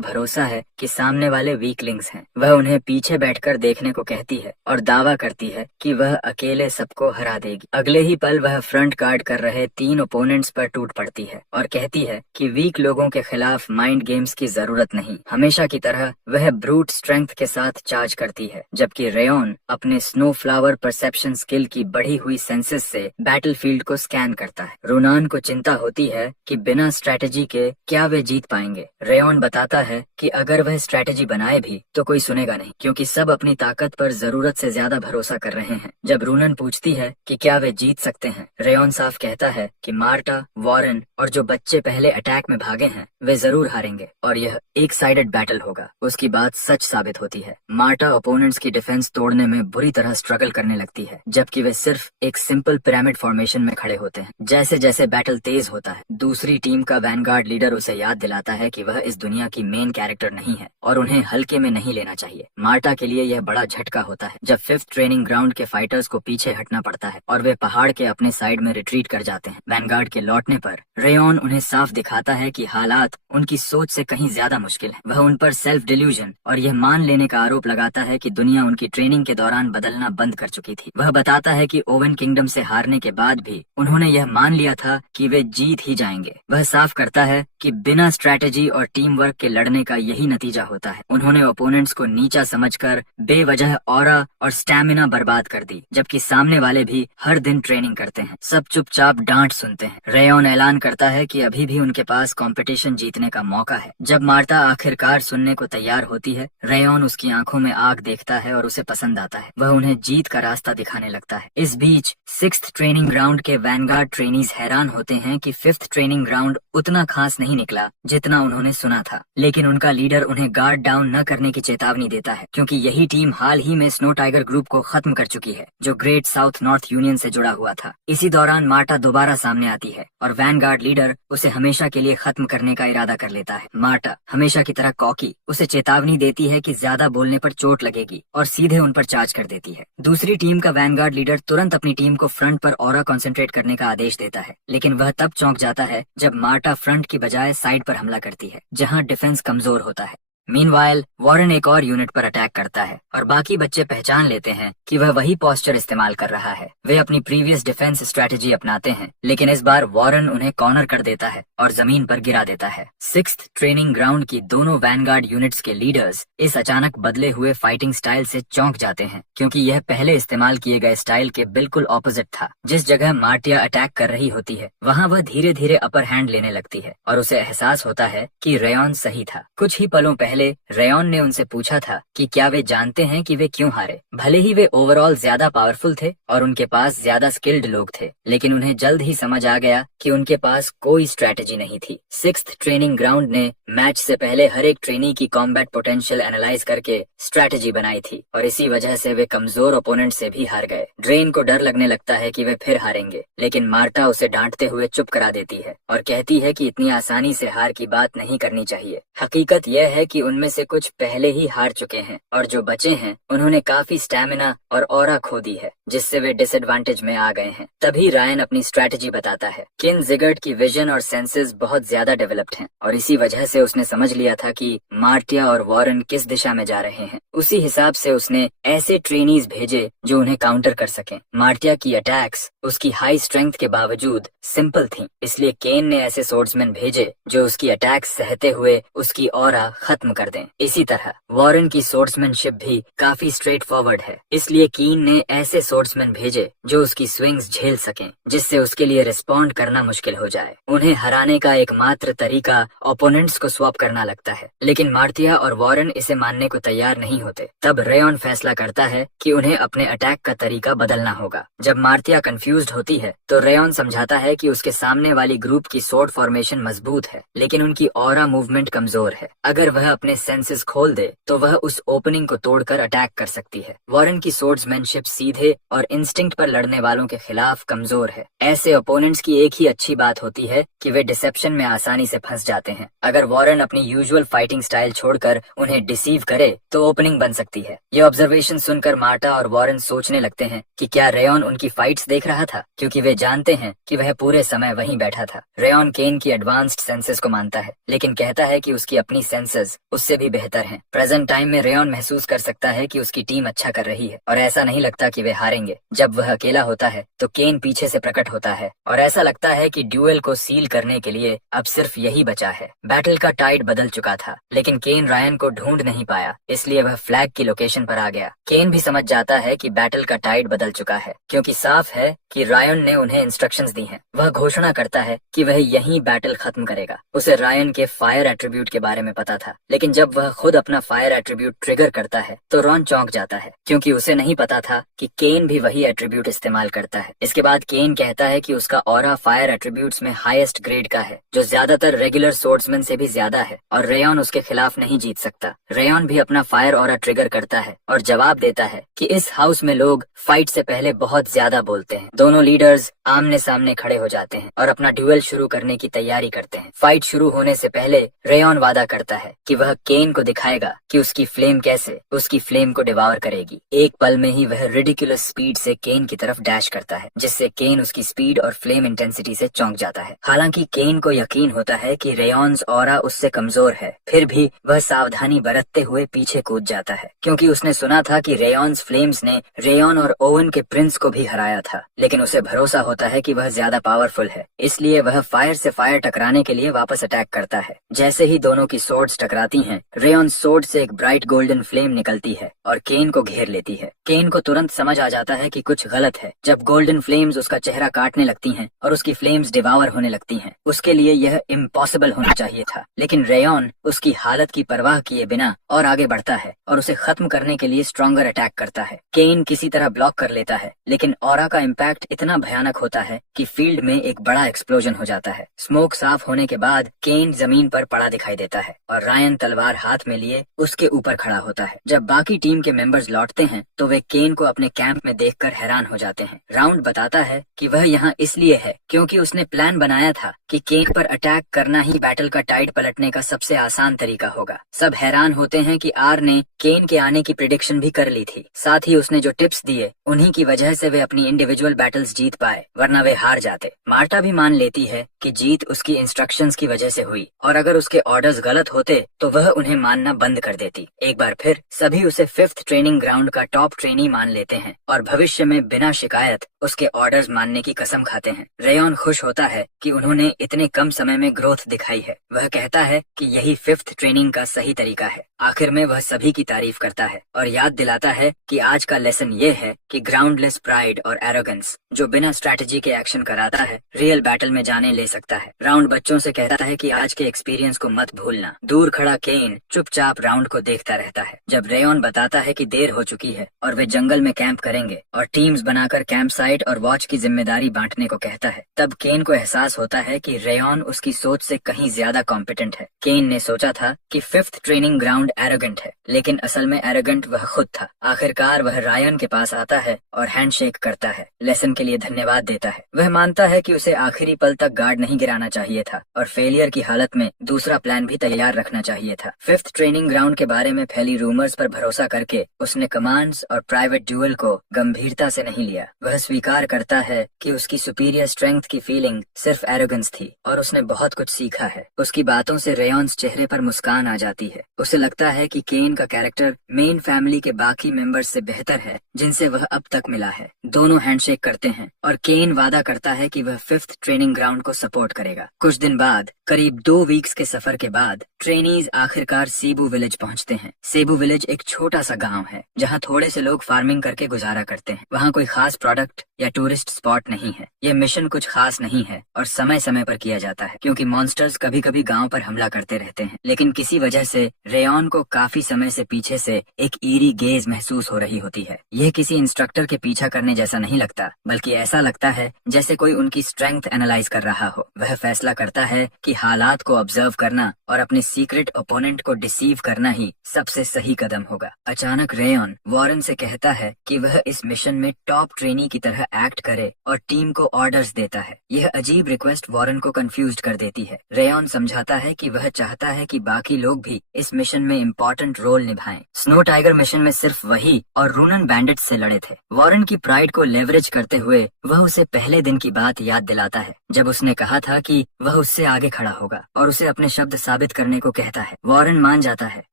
भरोसा है कि सामने वाले वीकलिंग्स हैं। वह उन्हें पीछे बैठकर देखने को कहती है और दावा करती है कि वह अकेले सबको हरा देगी। अगले ही पल वह फ्रंट गार्ड कर रहे 3 ओपोनेंट्स पर टूट पड़ती है और कहती है कि वीक लोगों के खिलाफ माइंड गेम्स की जरूरत नहीं। हमेशा की तरह वह ब्रूट स्ट्रेंथ के साथ चार्ज करती है, जबकि रेयॉन अपने स्नो फ्लावर परसेप्शन स्किल की बढ़ी हुई सेंसेस से बैटलफील्ड को स्कैन करता है। रोनान को चिंता होती है कि बिना स्ट्रेटेजी के क्या वे जीत पाएंगे। रेयॉन बताता है कि अगर वह स्ट्रेटेजी बनाए भी तो कोई सुनेगा नहीं, क्योंकि सब अपनी ताकत पर जरूरत से ज्यादा भरोसा कर रहे हैं। जब रूनन पूछती है कि क्या वे जीत सकते हैं, रेयॉन साफ कहता है कि मार्टा, वॉरेन और जो बच्चे पहले अटैक में भागे हैं वे जरूर हारेंगे और यह एक साइडेड बैटल होगा। उसकी बात सच साबित होती है। मार्टा ओपोनेंट्स की डिफेंस तोड़ने में बुरी तरह स्ट्रगल करने लगती है, जबकि वे सिर्फ एक सिंपल पिरामिड फॉर्मेशन में खड़े होते हैं। जैसे जैसे बैटल तेज होता है, दूसरी टीम का वैनगार्ड लीडर उसे याद दिलाता है कि वह इस दुनिया की मेन कैरेक्टर नहीं है और उन्हें हल्के में नहीं लेना चाहिए। मार्टा के लिए यह बड़ा झटका होता है जब फिफ्थ ट्रेनिंग ग्राउंड के फाइटर्स को पीछे हटना पड़ता है और वे पहाड़ के अपने साइड में रिट्रीट कर जाते हैं। वैनगार्ड के लौटने पर रेयॉन उन्हें साफ दिखाता है कि हालात उनकी सोच से कहीं ज्यादा मुश्किल है। वह उन पर सेल्फ डिल्यूजन और यह मान लेने का आरोप लगाता है कि दुनिया उनकी ट्रेनिंग के दौरान बदलना बंद कर चुकी थी। वह बताता है कि ओवन किंगडम से हारने के बाद भी उन्होंने यह मान लिया था कि वे जीत ही जाएंगे। वह साफ करता है कि बिना स्ट्रेटेजी और टीम वर्क के लड़ने का यही नतीजा होता है। उन्होंने ओपोनेंट्स को नीचा समझकर बेवजह ऑरा और स्टैमिना बर्बाद कर दी, जबकि सामने वाले भी हर दिन ट्रेनिंग करते हैं। सब चुपचाप डांट सुनते हैं। रेयॉन ऐलान करता है कि अभी भी उनके पास कंपटीशन जीतने का मौका है। जब मार्टा आखिरकार सुनने को तैयार होती है, रेयॉन उसकी आंखों में आग देखता है और उसे पसंद आता है। वह उन्हें जीत का रास्ता दिखाने लगता है। इस बीच सिक्स्थ ट्रेनिंग ग्राउंड के वैनगार्ड ट्रेनीज हैरान होते हैं कि फिफ्थ ट्रेनिंग ग्राउंड उतना खास नहीं निकला जितना उन्होंने सुना था, लेकिन उनका लीडर उन्हें गार्ड डाउन न करने की चेतावनी देता है, क्योंकि यही टीम हाल ही में स्नो टाइगर ग्रुप को खत्म कर चुकी है, जो ग्रेट साउथ नॉर्थ यूनियन से जुड़ा हुआ था। इसी दौरान मार्टा दोबारा सामने आती है और वैनगार्ड लीडर उसे हमेशा के लिए खत्म करने का इरादा कर लेता है। मार्टा हमेशा की तरह कॉकी उसे चेतावनी देती है कि ज्यादा बोलने पर चोट लगेगी और सीधे उन पर चार्ज कर देती है। दूसरी टीम का वैनगार्ड लीडर तुरंत अपनी टीम को फ्रंट पर ऑरा कंसंट्रेट करने का आदेश देता है, लेकिन वह तब चौंक जाता है जब मार्टा फ्रंट की बजाय साइड पर हमला करती है, जहां डिफेंस कमजोर होता है। मीनवाइल वॉरेन एक और यूनिट पर अटैक करता है और बाकी बच्चे पहचान लेते हैं कि वह वही पोस्चर इस्तेमाल कर रहा है। वे अपनी प्रीवियस डिफेंस स्ट्रेटेजी अपनाते हैं, लेकिन इस बार वॉरेन उन्हें कॉर्नर कर देता है और जमीन पर गिरा देता है। सिक्स्थ ट्रेनिंग ग्राउंड की दोनों वैनगार्ड यूनिट्स के लीडर्स इस अचानक बदले हुए फाइटिंग स्टाइल से चौंक जाते हैं, क्योंकि यह पहले इस्तेमाल किए गए स्टाइल के बिल्कुल ऑपोजिट था। जिस जगह मार्टिया अटैक कर रही होती है, वहाँ वह धीरे धीरे अपर हैंड लेने लगती है और उसे एहसास होता है कि रेयॉन सही था। कुछ ही पलों पहले रेयॉन ने उनसे पूछा था कि क्या वे जानते हैं कि वे क्यों हारे। भले ही वे ओवरऑल ज्यादा पावरफुल थे और उनके पास ज्यादा स्किल्ड लोग थे, लेकिन उन्हें जल्द ही समझ आ गया कि उनके पास कोई स्ट्रेटेजी नहीं थी। सिक्स्थ ट्रेनिंग ग्राउंड ने मैच से पहले हर एक ट्रेनी की कॉम्बैट पोटेंशियल एनालाइज करके स्ट्रेटेजी बनाई थी और इसी वजह से वे कमजोर ओपोनेंट से भी हार गए। ड्रेन को डर लगने लगता है कि वे फिर हारेंगे, लेकिन मार्टा उसे डांटते हुए चुप करा देती है और कहती है कि इतनी आसानी से हार की बात नहीं करनी चाहिए। हकीकत यह है कि उनमें से कुछ पहले ही हार चुके हैं और जो बचे हैं उन्होंने काफी स्टैमिना और ऑरा खो दी है, जिससे वे डिसएडवांटेज में आ गए हैं। तभी रायन अपनी स्ट्रेटेजी बताता है। किन जिगर्ट की विजन और सेंसेस बहुत ज्यादा डेवलप्ड हैं और इसी वजह से उसने समझ लिया था कि मार्टिया और वॉरेन किस दिशा में जा रहे हैं। उसी हिसाब से उसने ऐसे ट्रेनीज भेजे जो उन्हें काउंटर कर सकें। मार्टिया की अटैक्स उसकी हाई स्ट्रेंथ के बावजूद सिंपल थीं, इसलिए केन ने ऐसे सोर्ड्समैन भेजे जो उसकी अटैक्स सहते हुए उसकी ऑरा खत्म खत्म कर दें। इसी तरह वॉरेन की सोर्ड्समैनशिप भी काफी स्ट्रेट फॉरवर्ड है, इसलिए कीन ने ऐसे सोर्ड्समैन भेजे जो उसकी स्विंग्स झेल सकें, जिससे उसके लिए रिस्पॉन्ड करना मुश्किल हो जाए। उन्हें हराने का एकमात्र तरीका ओपोनेंट्स को स्वैप करना लगता है, लेकिन मार्टिया और वॉरेन इसे मानने को तैयार नहीं होते। तब रेयॉन फैसला करता है कि उन्हें अपने अटैक का तरीका बदलना होगा। जब मार्टिया कंफ्यूज्ड होती है तो रेयॉन समझाता है कि उसके सामने वाली ग्रुप की स्वॉर्ड फॉर्मेशन मजबूत है, लेकिन उनकी ऑरा मूवमेंट कमजोर है। अगर वह अपने सेंसेस खोल दे तो वह उस ओपनिंग को तोड़कर अटैक कर सकती है। वॉरेन की सोर्ड्समैनशिप सीधे और इंस्टिंक्ट पर लड़ने वालों के खिलाफ कमजोर है। ऐसे ओपोनेंट्स की एक ही अच्छी बात होती है कि वे डिसेप्शन में आसानी से फंस जाते हैं। अगर वॉरेन अपनी यूजुअल फाइटिंग स्टाइल छोड़कर उन्हें डिसीव करे तो ओपनिंग बन सकती है। ये ऑब्जर्वेशन सुनकर मार्टा और वॉरेन सोचने लगते हैं कि क्या रेयॉन उनकी फाइट्स देख रहा था, क्योंकि वे जानते हैं कि वह पूरे समय वहीं बैठा था। रेयॉन केन की एडवांस्ड सेंसेस को मानता है, लेकिन कहता है कि उसकी अपनी सेंसेस उससे भी बेहतर हैं। प्रेजेंट टाइम में रेयॉन महसूस कर सकता है कि उसकी टीम अच्छा कर रही है और ऐसा नहीं लगता कि वे हारेंगे। जब वह अकेला होता है तो केन पीछे से प्रकट होता है और ऐसा लगता है कि ड्यूएल को सील करने के लिए अब सिर्फ यही बचा है। बैटल का टाइड बदल चुका था, लेकिन केन रायन को ढूंढ नहीं पाया, इसलिए वह फ्लैग की लोकेशन पर आ गया। केन भी समझ जाता है कि बैटल का टाइड बदल चुका है, क्योंकि साफ है कि रायन ने उन्हें इंस्ट्रक्शंस दी हैं। वह घोषणा करता है कि वह यहीं बैटल खत्म करेगा। उसे रायन के फायर एट्रीब्यूट के बारे में पता था, लेकिन जब वह खुद अपना फायर एट्रीब्यूट ट्रिगर करता है तो रॉन चौंक जाता है, क्योंकि उसे नहीं पता था कि केन भी वही एट्रीब्यूट इस्तेमाल करता है। इसके बाद केन कहता है कि उसका ऑरा फायर एट्रीब्यूट्स में हाईएस्ट ग्रेड का है, जो ज्यादातर रेगुलर सोर्ड्समैन से भी ज्यादा है, और रेयॉन उसके खिलाफ नहीं जीत सकता। रेयॉन भी अपना फायर ऑरा ट्रिगर करता है और जवाब देता है कि इस हाउस में लोग फाइट से पहले बहुत ज्यादा बोलते हैं। दोनों लीडर्स आमने सामने खड़े हो जाते हैं और अपना ड्यूएल शुरू करने की तैयारी करते हैं। फाइट शुरू होने से पहले रेयॉन वादा करता है कि वह केन को दिखाएगा कि उसकी फ्लेम कैसे उसकी फ्लेम को डिवावर करेगी। एक पल में ही वह रिडिकुलस स्पीड से केन की तरफ डैश करता है, जिससे केन उसकी स्पीड और फ्लेम इंटेंसिटी से चौंक जाता है। हालांकि केन को यकीन होता है कि रेयॉन्स ऑरा उससे कमजोर है, फिर भी वह सावधानी बरतते हुए पीछे कूद जाता है, क्योंकि उसने सुना था कि रेयॉन्स फ्लेम्स ने रेयॉन और ओवन के प्रिंस को भी हराया था। लेकिन उसे भरोसा होता है कि वह ज्यादा पावरफुल है, इसलिए वह फायर से फायर टकराने के लिए वापस अटैक करता है। जैसे ही दोनों की सोर्ड्स टकराती हैं, रेयॉन सोर्ड से एक ब्राइट गोल्डन फ्लेम निकलती है और केन को घेर लेती है। केन को तुरंत समझ आ जाता है कि कुछ गलत है। जब गोल्डन फ्लेम्स उसका चेहरा काटने लगती हैं और उसकी फ्लेम्स डिवावर होने लगती हैं, उसके लिए यह इम्पॉसिबल होना चाहिए था। लेकिन रेयॉन उसकी हालत की परवाह किए बिना और आगे बढ़ता है और उसे खत्म करने के लिए स्ट्रॉन्गर अटैक करता है। केन किसी तरह ब्लॉक कर लेता है, लेकिन ऑरा का इम्पैक्ट इतना भयानक होता है कि फील्ड में एक बड़ा एक्सप्लोजन हो जाता है। स्मोक साफ होने के बाद केन जमीन पर पड़ा दिखाई देता है और रायन तलवार हाथ में लिए उसके ऊपर खड़ा होता है। जब बाकी टीम के मेंबर्स लौटते हैं तो वे केन को अपने कैंप में देखकर हैरान हो जाते हैं। राउंड बताता है कि वह यहाँ इसलिए है क्योंकि उसने प्लान बनाया था कि केन पर अटैक करना ही बैटल का टाइड पलटने का सबसे आसान तरीका होगा। सब हैरान होते हैं कि आर ने केन के आने की प्रिडिक्शन भी कर ली थी। साथ ही उसने जो टिप्स दिए उन्हीं की वजह से वे अपनी इंडिविजुअल बैटल्स जीत पाए, वरना वे हार जाते। मार्टा भी मान लेती है कि जीत उसकी इंस्ट्रक्शंस की वजह से हुई और अगर उसके ऑर्डर्स गलत होते तो वह उन्हें मानना बंद कर देती। एक बार फिर सभी उसे 5th ट्रेनिंग ग्राउंड का टॉप ट्रेनी मान लेते हैं और भविष्य में बिना शिकायत उसके ऑर्डर्स मानने की कसम खाते हैं। रेयॉन खुश होता है कि उन्होंने इतने कम समय में ग्रोथ दिखाई है। वह कहता है कि यही 5th ट्रेनिंग का सही तरीका है। आखिर में वह सभी की तारीफ करता है और याद दिलाता है कि आज का लेसन ये है कि ग्राउंडलेस प्राइड और एरोगेंस जो बिना स्ट्रैटेजी के एक्शन कराता है, रियल बैटल में जाने ले सकता है। राउंड बच्चों से कहता है कि आज के एक्सपीरियंस को मत भूलना। दूर खड़ा केन चुपचाप राउंड को देखता रहता है। जब रेयॉन बताता है कि देर हो चुकी है और वे जंगल में कैंप करेंगे और टीम्स बनाकर कैंप साइट और वॉच की जिम्मेदारी बांटने को कहता है, तब केन को एहसास होता है कि रेयॉन उसकी सोच से कहीं ज्यादा कॉम्पिटेंट है। केन ने सोचा था कि 5th ट्रेनिंग ग्राउंड एरोगेंट है, लेकिन असल में एरोगेंट वह खुद था। आखिरकार वह रायन के पास आता है और हैंडशेक करता है, लेसन के लिए धन्यवाद देता है। वह मानता है कि उसे आखिरी पल तक गार्ड नहीं गिराना चाहिए था और फेलियर की हालत में दूसरा प्लान भी तैयार रखना चाहिए था। 5th ट्रेनिंग ग्राउंड के बारे में फैली रूमर्स पर भरोसा करके उसने कमांड्स और प्राइवेट ड्यूएल को गंभीरता से नहीं लिया। वह स्वीकार करता है कि उसकी सुपीरियर स्ट्रेंथ की फीलिंग सिर्फ एरोगेंस थी और उसने बहुत कुछ सीखा है। उसकी बातों से रेयॉन्स चेहरे पर मुस्कान आ जाती है। उसे लगता है कि केन का कैरेक्टर मेन फैमिली के बाकी मेंबर्स से बेहतर है जिनसे वह अब तक मिला है। दोनों हैंडशेक करते हैं और केन वादा करता है कि वह 5th ट्रेनिंग ग्राउंड को सपोर्ट करेगा। कुछ दिन बाद, करीब 2 वीक्स के सफर के बाद, ट्रेनीज आखिरकार सेबू विलेज पहुंचते हैं। सेबू विलेज एक छोटा सा गांव है जहां थोड़े से लोग फार्मिंग करके गुजारा करते हैं। वहां कोई खास प्रोडक्ट या टूरिस्ट स्पॉट नहीं है। यह मिशन कुछ खास नहीं है और समय समय पर किया जाता है, क्योंकि मॉन्स्टर्स कभी कभी गांव पर हमला करते रहते हैं। लेकिन किसी वजह से रेयॉन को काफी समय से पीछे से एक ईरी गेज महसूस हो रही होती है। यह किसी इंस्ट्रक्टर के पीछा करने जैसा नहीं लगता, बल्कि ऐसा लगता है जैसे कोई उनकी स्ट्रेंथ एनालाइज कर रहा हो। वह फैसला करता है कि हालात को ऑब्जर्व करना और अपने सीक्रेट ओपोनेंट को डिसीव करना ही सबसे सही कदम होगा। अचानक रेयॉन वॉरेन से कहता है कि वह इस मिशन में टॉप ट्रेनी की तरह एक्ट करे और टीम को ऑर्डर्स देता है। यह अजीब रिक्वेस्ट वॉरेन को कंफ्यूज्ड कर देती है। रेयॉन समझाता है कि वह चाहता है कि बाकी लोग भी इस मिशन में इम्पोर्टेंट रोल निभाएं। स्नो टाइगर मिशन में सिर्फ वही और रूनन बैंडिट्स से लड़े थे। वॉरेन की प्राइड को लेवरेज करते हुए वह उसे पहले दिन की बात याद दिलाता है जब उसने कहा था कि वह उससे आगे खड़ा होगा और उसे अपने शब्द साबित करने को कहता है। वॉरेन मान जाता है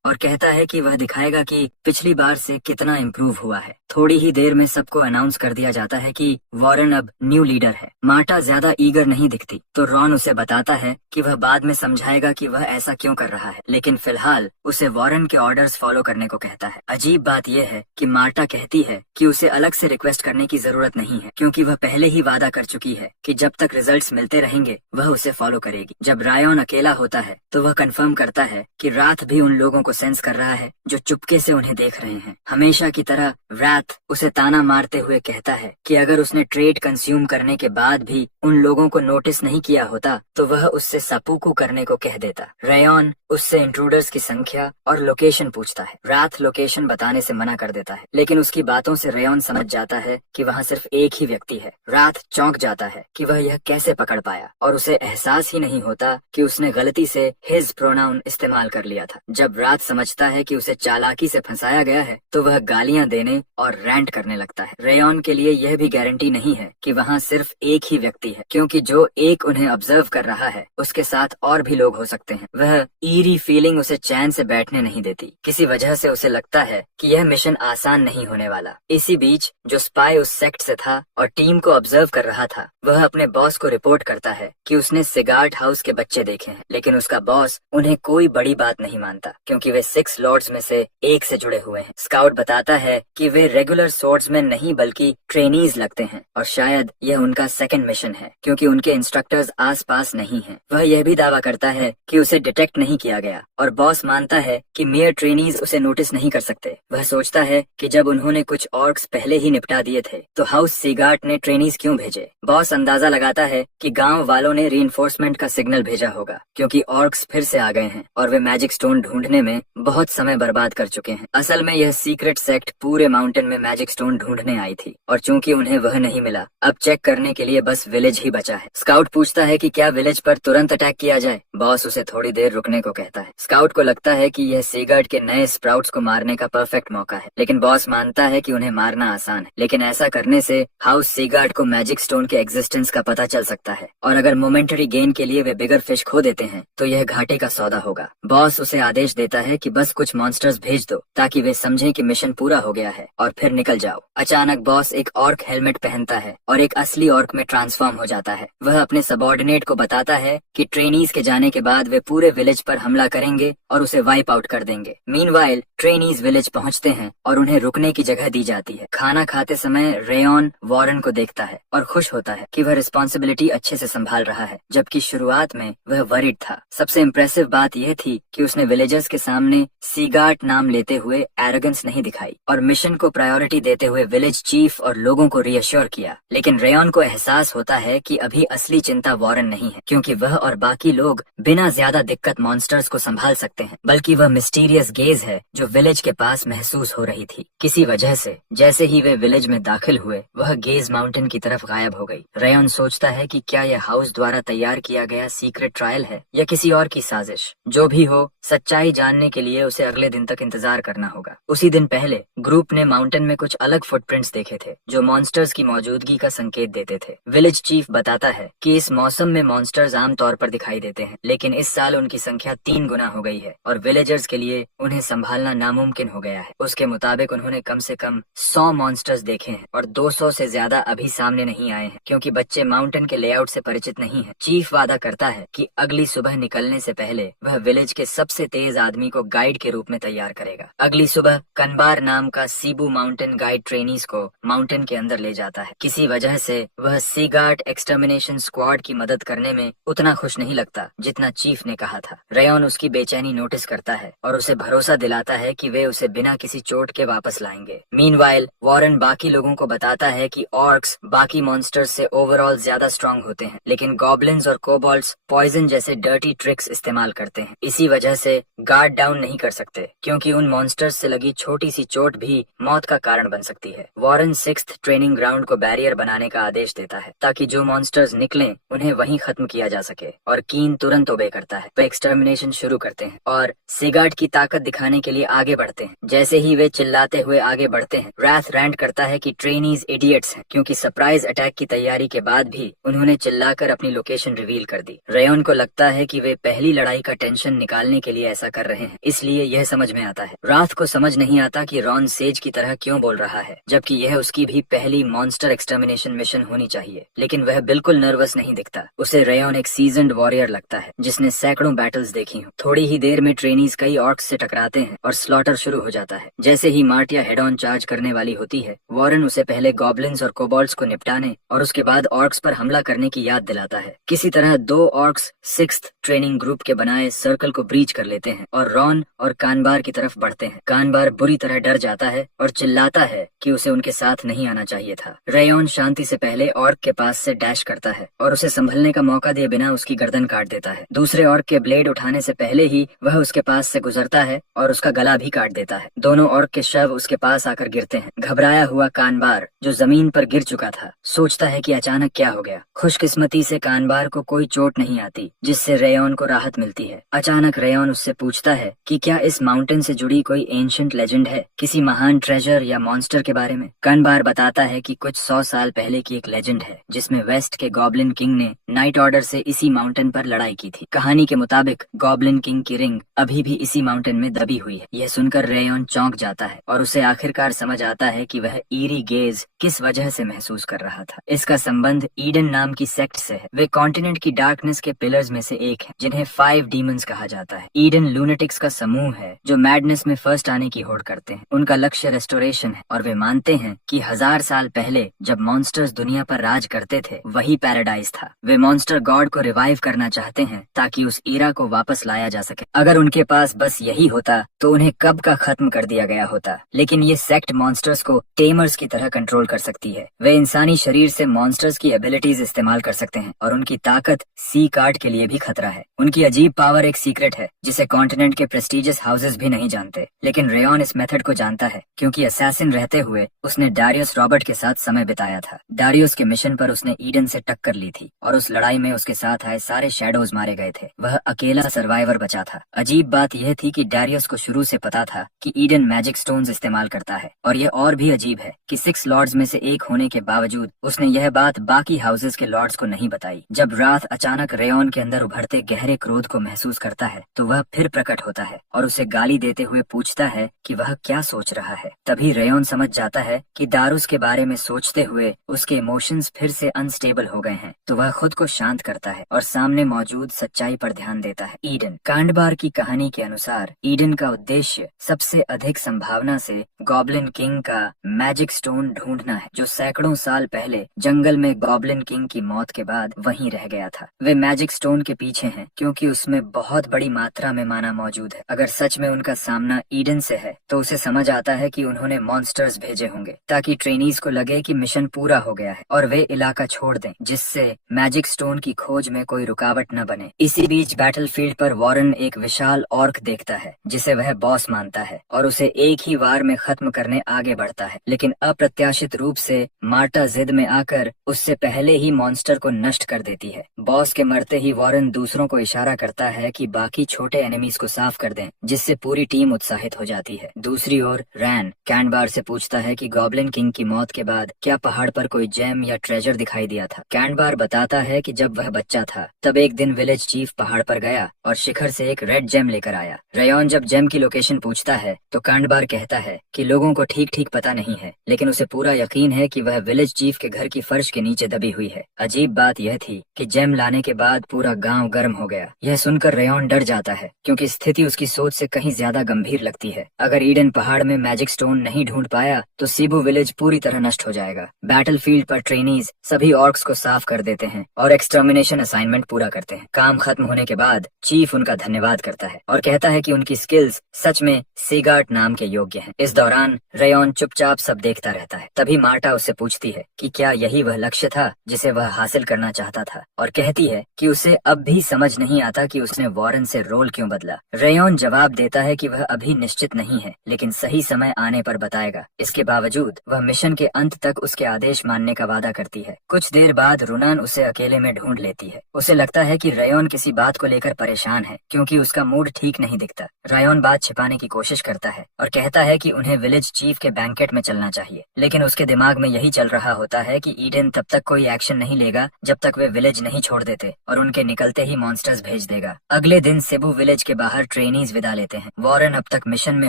और कहता है कि वह दिखाएगा कि पिछली बार से कितना इम्प्रूव हुआ है। थोड़ी ही देर में सबको अनाउंस कर दिया जाता है कि वॉरेन अब न्यू लीडर है। मार्टा ज्यादा ईगर नहीं दिखती तो रॉन उसे बताता है कि वह बाद में समझाएगा कि वह ऐसा क्यों कर रहा है, लेकिन फिलहाल उसे वॉरेन के ऑर्डर्स फॉलो करने को कहता है। अजीब बात यह है कि मार्टा कहती है कि उसे अलग से रिक्वेस्ट करने की जरूरत नहीं है, क्योंकि वह पहले ही वादा कर चुकी है कि जब तक रिजल्ट्स मिलते रहेंगे वह उसे फॉलो करेगी। जब रायन अकेला होता है तो वह कंफर्म करता है कि रात भी उन लोगों को सेंस कर रहा है जो चुपके से उन्हें देख रहे हैं। हमेशा की तरह रात उसे ताना मारते हुए कहता है कि अगर उसने ट्रेड कंज्यूम करने के बाद भी उन लोगों को नोटिस नहीं किया होता तो वह उससे सपूकू करने को कह देता। रेयॉन उससे इंट्रूडर्स की संख्या और लोकेशन पूछता है। रात लोकेशन बताने से मना कर देता है, लेकिन उसकी बातों से रेयॉन समझ जाता है कि वहाँ सिर्फ एक ही व्यक्ति है। रात चौंक जाता है कि वह यह कैसे पकड़ पाया और उसे एहसास ही नहीं होता कि उसने गलती से हिज प्रोनाउन इस्तेमाल कर लिया था। जब रात समझता है कि उसे चालाकी से फंसाया गया है तो वह गालियां देने और रैंट करने लगता है। रेयॉन के लिए यह भी गारंटी नहीं है कि वहाँ सिर्फ एक ही व्यक्ति है, क्योंकि जो एक उन्हें ऑब्जर्व कर रहा है उसके साथ और भी लोग हो सकते हैं। वह ईरी फीलिंग उसे चैन से बैठने नहीं देती। किसी वजह से उसे लगता है कि यह मिशन आसान नहीं होने वाला। इसी बीच जो स्पाई उस सेक्ट से था और टीम को ऑब्जर्व कर रहा था, वह अपने बॉस को रिपोर्ट करता है कि उसने सिगार्ट हाउस के बच्चे देखे हैं, लेकिन उसका बॉस उन्हें कोई बड़ी बात नहीं मानता, क्योंकि वे 6 लॉर्ड्स में से एक से जुड़े हुए हैं। स्काउट बताता है कि वे रेगुलर स्वॉर्ड्समैन नहीं बल्कि ट्रेनीज लगते हैं और शायद यह उनका सेकंड मिशन है, क्योंकि उनके इंस्ट्रक्टर्स आसपास नहीं हैं। वह यह भी दावा करता है कि उसे डिटेक्ट नहीं किया गया और बॉस मानता है कि मेयर ट्रेनीज उसे नोटिस नहीं कर सकते। वह सोचता है कि जब उन्होंने कुछ ऑर्क्स पहले ही निपटा दिए थे तो हाउस सीगार्ट ने ट्रेनीज क्यों भेजे। बॉस अंदाजा लगाता है कि गांव वालों ने रीइंफोर्समेंट का सिग्नल भेजा होगा, क्योंकि ऑर्क्स फिर से आ गए हैं और वे मैजिक स्टोन ढूंढने में बहुत समय बर्बाद कर चुके हैं। असल में यह सीक्रेट सेक्ट पूरे माउंटेन में मैजिक स्टोन ढूंढने आई थी और चूंकि उन्हें वह नहीं मिला, अब चेक करने के लिए बस विलेज ही बचा है। स्काउट पूछता है कि क्या विलेज पर तुरंत अटैक किया जाए। बॉस उसे थोड़ी देर रुकने को कहता है। स्काउट को लगता है कि यह सीगार्ट के नए स्प्राउट्स को मारने का परफेक्ट मौका है, लेकिन बॉस मानता है कि उन्हें मारना आसान है, लेकिन ऐसा करने से हाउस सीगार्ट को मैजिक स्टोन के एग्जिस्टेंस का पता चल सकता है और अगर मोमेंटरी गेन के लिए वे बिगर फिश खो देते हैं तो यह घाटे का सौदा होगा। बॉस उसे आदेश देता है कि बस कुछ मॉन्स्टर्स भेज दो ताकि वे समझें कि मिशन पूरा हो गया है और फिर निकल जाओ। अचानक बॉस एक ऑर्क हेलमेट पहनता है और एक असली ऑर्क में ट्रांसफॉर्म हो जाता है। वह अपने सबॉर्डिनेट को बताता है कि ट्रेनीज के जाने के बाद वे पूरे विलेज पर हमला करेंगे और उसे वाइप आउट कर देंगे। मीनवाइल ट्रेनीज विलेज पहुंचते हैं और उन्हें रुकने की जगह दी जाती है। खाना खाते समय रेयॉन वॉरेन को देखता है और खुश होता है कि वह रिस्पॉन्सिबिलिटी अच्छे से संभाल रहा है, जबकि शुरुआत में वह वरीड था। सबसे इम्प्रेसिव बात यह थी कि उसने विलेजर्स के सामने सीगार्ट नाम लेते हुए एरोगेंस नहीं दिखाई और मिशन को प्रायोरिटी देते हुए विलेज चीफ और लोगों को रियश्योर किया। लेकिन रेयॉन को एहसास होता है कि अभी असली चिंता वॉरेन नहीं है, क्योंकि वह और बाकी लोग बिना ज्यादा दिक्कत मॉन्स्टर्स को संभाल सकते हैं, बल्कि वह मिस्टीरियस गेज है जो विलेज के पास महसूस हो रही थी। किसी वजह से जैसे ही वे विलेज में दाखिल हुए, वह गेज माउंटेन की तरफ गायब हो गई। रेयॉन सोचता है कि क्या यह हाउस द्वारा तैयार किया गया सीक्रेट ट्रायल है या किसी और की साजिश। जो भी हो, सच्चाई जानने के लिए उसे अगले दिन तक इंतजार करना होगा। उसी दिन पहले ग्रुप ने माउंटेन में कुछ अलग फुटप्रिंट्स देखे थे जो मॉन्स्टर्स की मौजूदगी का संकेत देते थे। विलेज चीफ बताता है कि इस मौसम में मॉन्स्टर्स आमतौर पर दिखाई देते हैं, लेकिन इस साल उनकी संख्या 3 गुना हो गई है और विलेजर्स के लिए उन्हें संभालना नामुमकिन हो गया है। उसके मुताबिक उन्होंने कम से कम 100 मॉन्स्टर्स देखे हैं और 200 से ज्यादा अभी सामने नहीं आए हैं क्योंकि बच्चे माउंटेन के लेआउट से परिचित नहीं हैं। चीफ वादा करता है कि अगली सुबह निकलने से पहले वह विलेज के सबसे तेज आदमी को गाइड के रूप में तैयार करेगा। अगली सुबह कनबार नाम का सीबू माउंटेन गाइड ट्रेनीज को माउंटेन के अंदर ले जाता है। किसी वजह से वह सीगार्ड एक्सटर्मिनेशन स्क्वाड की मदद करने में उतना खुश नहीं लगता जितना चीफ ने कहा था। रेयन उसकी बेचैनी नोटिस करता है और उसे भरोसा दिलाता है कि वे उसे बिना किसी चोट के वापस लाएंगे। मीनवाइल वॉरेन बाकी लोगों को बताता है कि ऑर्क्स बाकी मॉन्स्टर्स से ओवरऑल ज्यादा स्ट्रांग होते हैं, लेकिन गॉब्लिन्स और कोबॉल्ट्स पॉइजन जैसे डर्टी ट्रिक्स इस्तेमाल करते हैं। इसी वजह से गार्ड डाउन नहीं कर सकते क्योंकि उन मॉन्स्टर्स से लगी छोटी सी चोट भी मौत का कारण बन सकती है। वॉरेन 6th ट्रेनिंग ग्राउंड को बैरियर बनाने का आदेश देता है ताकि जो मॉन्स्टर्स निकलें उन्हें वहीं खत्म किया जा सके और कीन तुरंत ओबे करता है। वे एक्सटर्मिनेशन शुरू करते हैं और सिगार्ड की ताकत दिखाने के लिए आगे बढ़ते हैं। जैसे ही वे चिल्लाते हुए आगे बढ़ते हैं, राथ रैंट करता है कि ट्रेनीज इडियट्स हैं क्योंकि सरप्राइज अटैक की तैयारी के बाद भी उन्होंने चिल्लाकर अपनी लोकेशन रिवील कर दी। रेयन को लगता है कि वे पहली लड़ाई का टेंशन निकालने के लिए ऐसा कर रहे हैं, इसलिए यह समझ में आता है। राथ को समझ नहीं आता कि रॉन सेज की तरह क्यों बोल रहा है जबकि यह उसकी भी पहली मॉन्स्टर एक्सटर्मिनेशन मिशन होनी चाहिए, लेकिन वह बिल्कुल नर्वस नहीं दिखता। उसे रेयन एक सीजन्ड वॉरियर लगता है जिसने सैकड़ों बैटल्स देखी हो। थोड़ी ही देर में ट्रेनीज कई ऑर्क्स से टकराते हैं और स्लॉटर शुरू हो जाता है। जैसे ही मार्टिया हेड ऑन चार्ज करने वाली होती है, वॉरेन उसे पहले गॉब्लिन्स और कोबॉल्ट्स को निपटाने और उसके बाद ऑर्क्स पर हमला करने की याद दिलाता है। किसी तरह 2 ऑर्क्स 6th ट्रेनिंग ग्रुप के बनाए सर्कल को ब्रीच कर लेते हैं और रॉन और कानबार की तरफ बढ़ते हैं। कानबार बुरी तरह डर जाता है और चिल्लाता है कि उसे उनके साथ नहीं आना चाहिए था। रेयन शांति से पहले ऑर्क के पास से डैश करता है और उसे संभलने का मौका दिए बिना उसकी गर्दन काट देता है। दूसरे ऑर्क के ब्लेड उठाने से पहले ही वह उसके पास से गुजरता है और उसका गला भी काट देता है। दोनों ऑर्क के शव उसके पास आकर गिरते हैं। घबराया हुआ कानबार जो जमीन पर गिर चुका था सोचता है कि अचानक क्या हो गया। खुशकिस्मती से कानबार को कोई चोट नहीं आती जिससे रेयन को राहत मिलती है। अचानक रेयन उससे पूछता है कि क्या इस माउंटेन से जुड़ी कोई एंशिएंट लेजेंड है, किसी महान ट्रेजर या मॉन्स्टर के बारे में। कानबार बताता है कि कुछ 100 साल पहले की एक लेजेंड है जिसमें वेस्ट के गॉब्लिन किंग ने नाइट ऑर्डर से इसी माउंटेन पर लड़ाई की थी। कहानी के मुताबिक गॉब्लिन किंग की रिंग अभी भी इसी माउंटेन में दबी हुई है। यह सुनकर रेयन चौंक जाता है और उसे आखिरकार समझ आता है कि वह ईरी गेज किस वजह से महसूस कर रहा था। इसका संबंध ईडन नाम की सेक्ट से है। वे कॉन्टिनेंट की डार्कनेस के पिलर्स में से एक है जिन्हें 5 डीमंस कहा जाता है। ईडन लूनेटिक्स का समूह है जो मैडनेस में फर्स्ट आने की होड़ करते हैं। उनका लक्ष्य रेस्टोरेशन है और वे मानते हैं कि 1000 साल पहले जब मॉन्स्टर्स दुनिया पर राज करते थे वही पैराडाइज था। वे मॉन्स्टर गॉड को रिवाइव करना चाहते हैं ताकि उस ईरा को वापस लाया जा सके। अगर उनके पास बस यही होता तो उन्हें कब का खत्म कर दिया गया होता, लेकिन ये सेक्ट मॉन्स्टर्स को टेमर्स की तरह कंट्रोल कर सकती है। वे इंसानी शरीर से मॉन्स्टर्स की एबिलिटीज इस्तेमाल कर सकते हैं और उनकी ताकत सी कार्ड के लिए भी खतरा है। उनकी अजीब पावर एक सीक्रेट है जिसे कॉन्टिनेंट के प्रेस्टिजियस हाउसेस भी नहीं जानते, लेकिन रेयन इस मेथड को जानता है क्योंकि असैसिन रहते हुए उसने डारियस रॉबर्ट के साथ समय बिताया था। डारियस के मिशन पर उसने ईडन से टक्कर ली थी और उस लड़ाई में उसके साथ आए सारे शैडोज मारे गए थे। वह अकेला सर्वाइवर बचा था। अजीब बात यह थी कि डारियस को शुरू से पता था कि ईडन मैजिक स्टोन्स इस्तेमाल करता है, और यह और भी अजीब है कि 6 लॉर्ड्स में से एक होने के बावजूद उसने यह बात बाकी हाउसेस के लॉर्ड्स को नहीं बताई। जब रात अचानक रेयन के अंदर उभरते गहरे क्रोध को महसूस करता है तो वह फिर प्रकट होता है और उसे गाली देते हुए पूछता है कि वह क्या सोच रहा है। तभी रेयन समझ जाता है कि दारूस के बारे में सोचते हुए उसके इमोशंस फिर से अनस्टेबल हो गए हैं, तो वह खुद को शांत करता है और सामने मौजूद सच्चाई पर ध्यान देता है। ईडन कांडबार की कहानी के अनुसार ईडन का उद्देश्य सबसे अधिक संभावना से गॉब्लिन किंग का मैजिक स्टोन ढूंढना है जो सैकड़ों साल पहले जंगल में गॉब्लिन किंग की मौत के बाद वहीं रह गया था। वे मैजिक स्टोन के पीछे हैं क्योंकि उसमें बहुत बड़ी मात्रा में माना मौजूद है। अगर सच में उनका सामना ईडन से है तो उसे समझ आता है कि उन्होंने मॉन्स्टर्स भेजे होंगे ताकि ट्रेनीज को लगे कि मिशन पूरा हो गया है और वे इलाका छोड़ दें, जिससे मैजिक स्टोन की खोज में कोई रुकावट न बने। इसी बीच बैटलफील्ड पर वॉरेन एक विशाल ऑर्क देखता है जिसे वह बॉस मानता है और उसे एक ही वार में खत्म करने आगे बढ़ता है, लेकिन अप्रत्याशित रूप से मार्टा जिद में आकर उससे पहले ही मॉन्स्टर को नष्ट कर देती है। बॉस के मरते ही वॉरेन दूसरों को इशारा करता है कि बाकी छोटे एनिमीज को साफ कर दें, जिससे पूरी टीम उत्साहित हो जाती है। दूसरी ओर रैन कैंडबार से पूछता है कि गॉब्लिन किंग की मौत के बाद क्या पहाड़ पर कोई जेम या ट्रेजर दिखाई दिया था। कैंडबार बताता है कि जब वह बच्चा था तब एक दिन विलेज चीफ पहाड़ पर गया और शिखर से एक रेड जेम लेकर आया। रेयन जब जेम की लोकेशन पूछता है तो कैंडबार कहता है कि लोगों को ठीक ठीक पता नहीं है, लेकिन उसे पूरा यकीन है कि वह विलेज चीफ के घर की फर्श के नीचे दबी हुई है। अजीब बात यह थी कि जेम लाने के बाद पूरा गांव गर्म हो गया। यह सुनकर रेयॉन डर जाता है क्योंकि स्थिति उसकी सोच से कहीं ज्यादा गंभीर लगती है। अगर ईडन पहाड़ में मैजिक स्टोन नहीं ढूंढ पाया तो सीबू विलेज पूरी तरह नष्ट हो जाएगा। बैटलफील्ड पर ट्रेनीज सभी ऑर्क्स को साफ कर देते हैं और एक्सटर्मिनेशन असाइनमेंट पूरा करते हैं। काम खत्म होने के बाद चीफ उनका धन्यवाद करता है और कहता है कि उनकी स्किल्स सच में सीगार्ट नाम के योग्य हैं। इस दौरान रेयॉन चुपचाप सब देखता रहता है। तभी मार्टा उससे पूछती है कि क्या यही वह लक्ष्य था जिसे वह हासिल करना चाहता था, और कहती है कि उसे अब भी समझ नहीं आता कि उसने वॉरेन से रोल क्यों बदला। रेयॉन जवाब देता है कि वह अभी निश्चित नहीं है, लेकिन सही समय आने पर बताएगा। इसके बावजूद वह मिशन के अंत तक उसके आदेश मानने का वादा करती है। कुछ देर बाद रुनान उसे अकेले में ढूंढ लेती है। उसे लगता है कि रेयॉन किसी बात को लेकर परेशान है क्योंकि उसका मूड ठीक नहीं दिखता। रेयॉन बात छिपाने की कोशिश करता है और कहता है कि उन्हें विलेज चीफ के बैंकेट में चलना चाहिए, लेकिन उसके दिमाग में यही चल रहा होता है कि ईडन तब तक कोई एक्शन नहीं लेगा जब तक वे विलेज नहीं छोड़ देते और उनके निकलते ही मॉन्स्टर्स भेज देगा। अगले दिन सेबू विलेज के बाहर ट्रेनीज विदा लेते हैं। वॉरेन अब तक मिशन में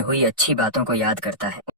हुई अच्छी बातों को याद करता है।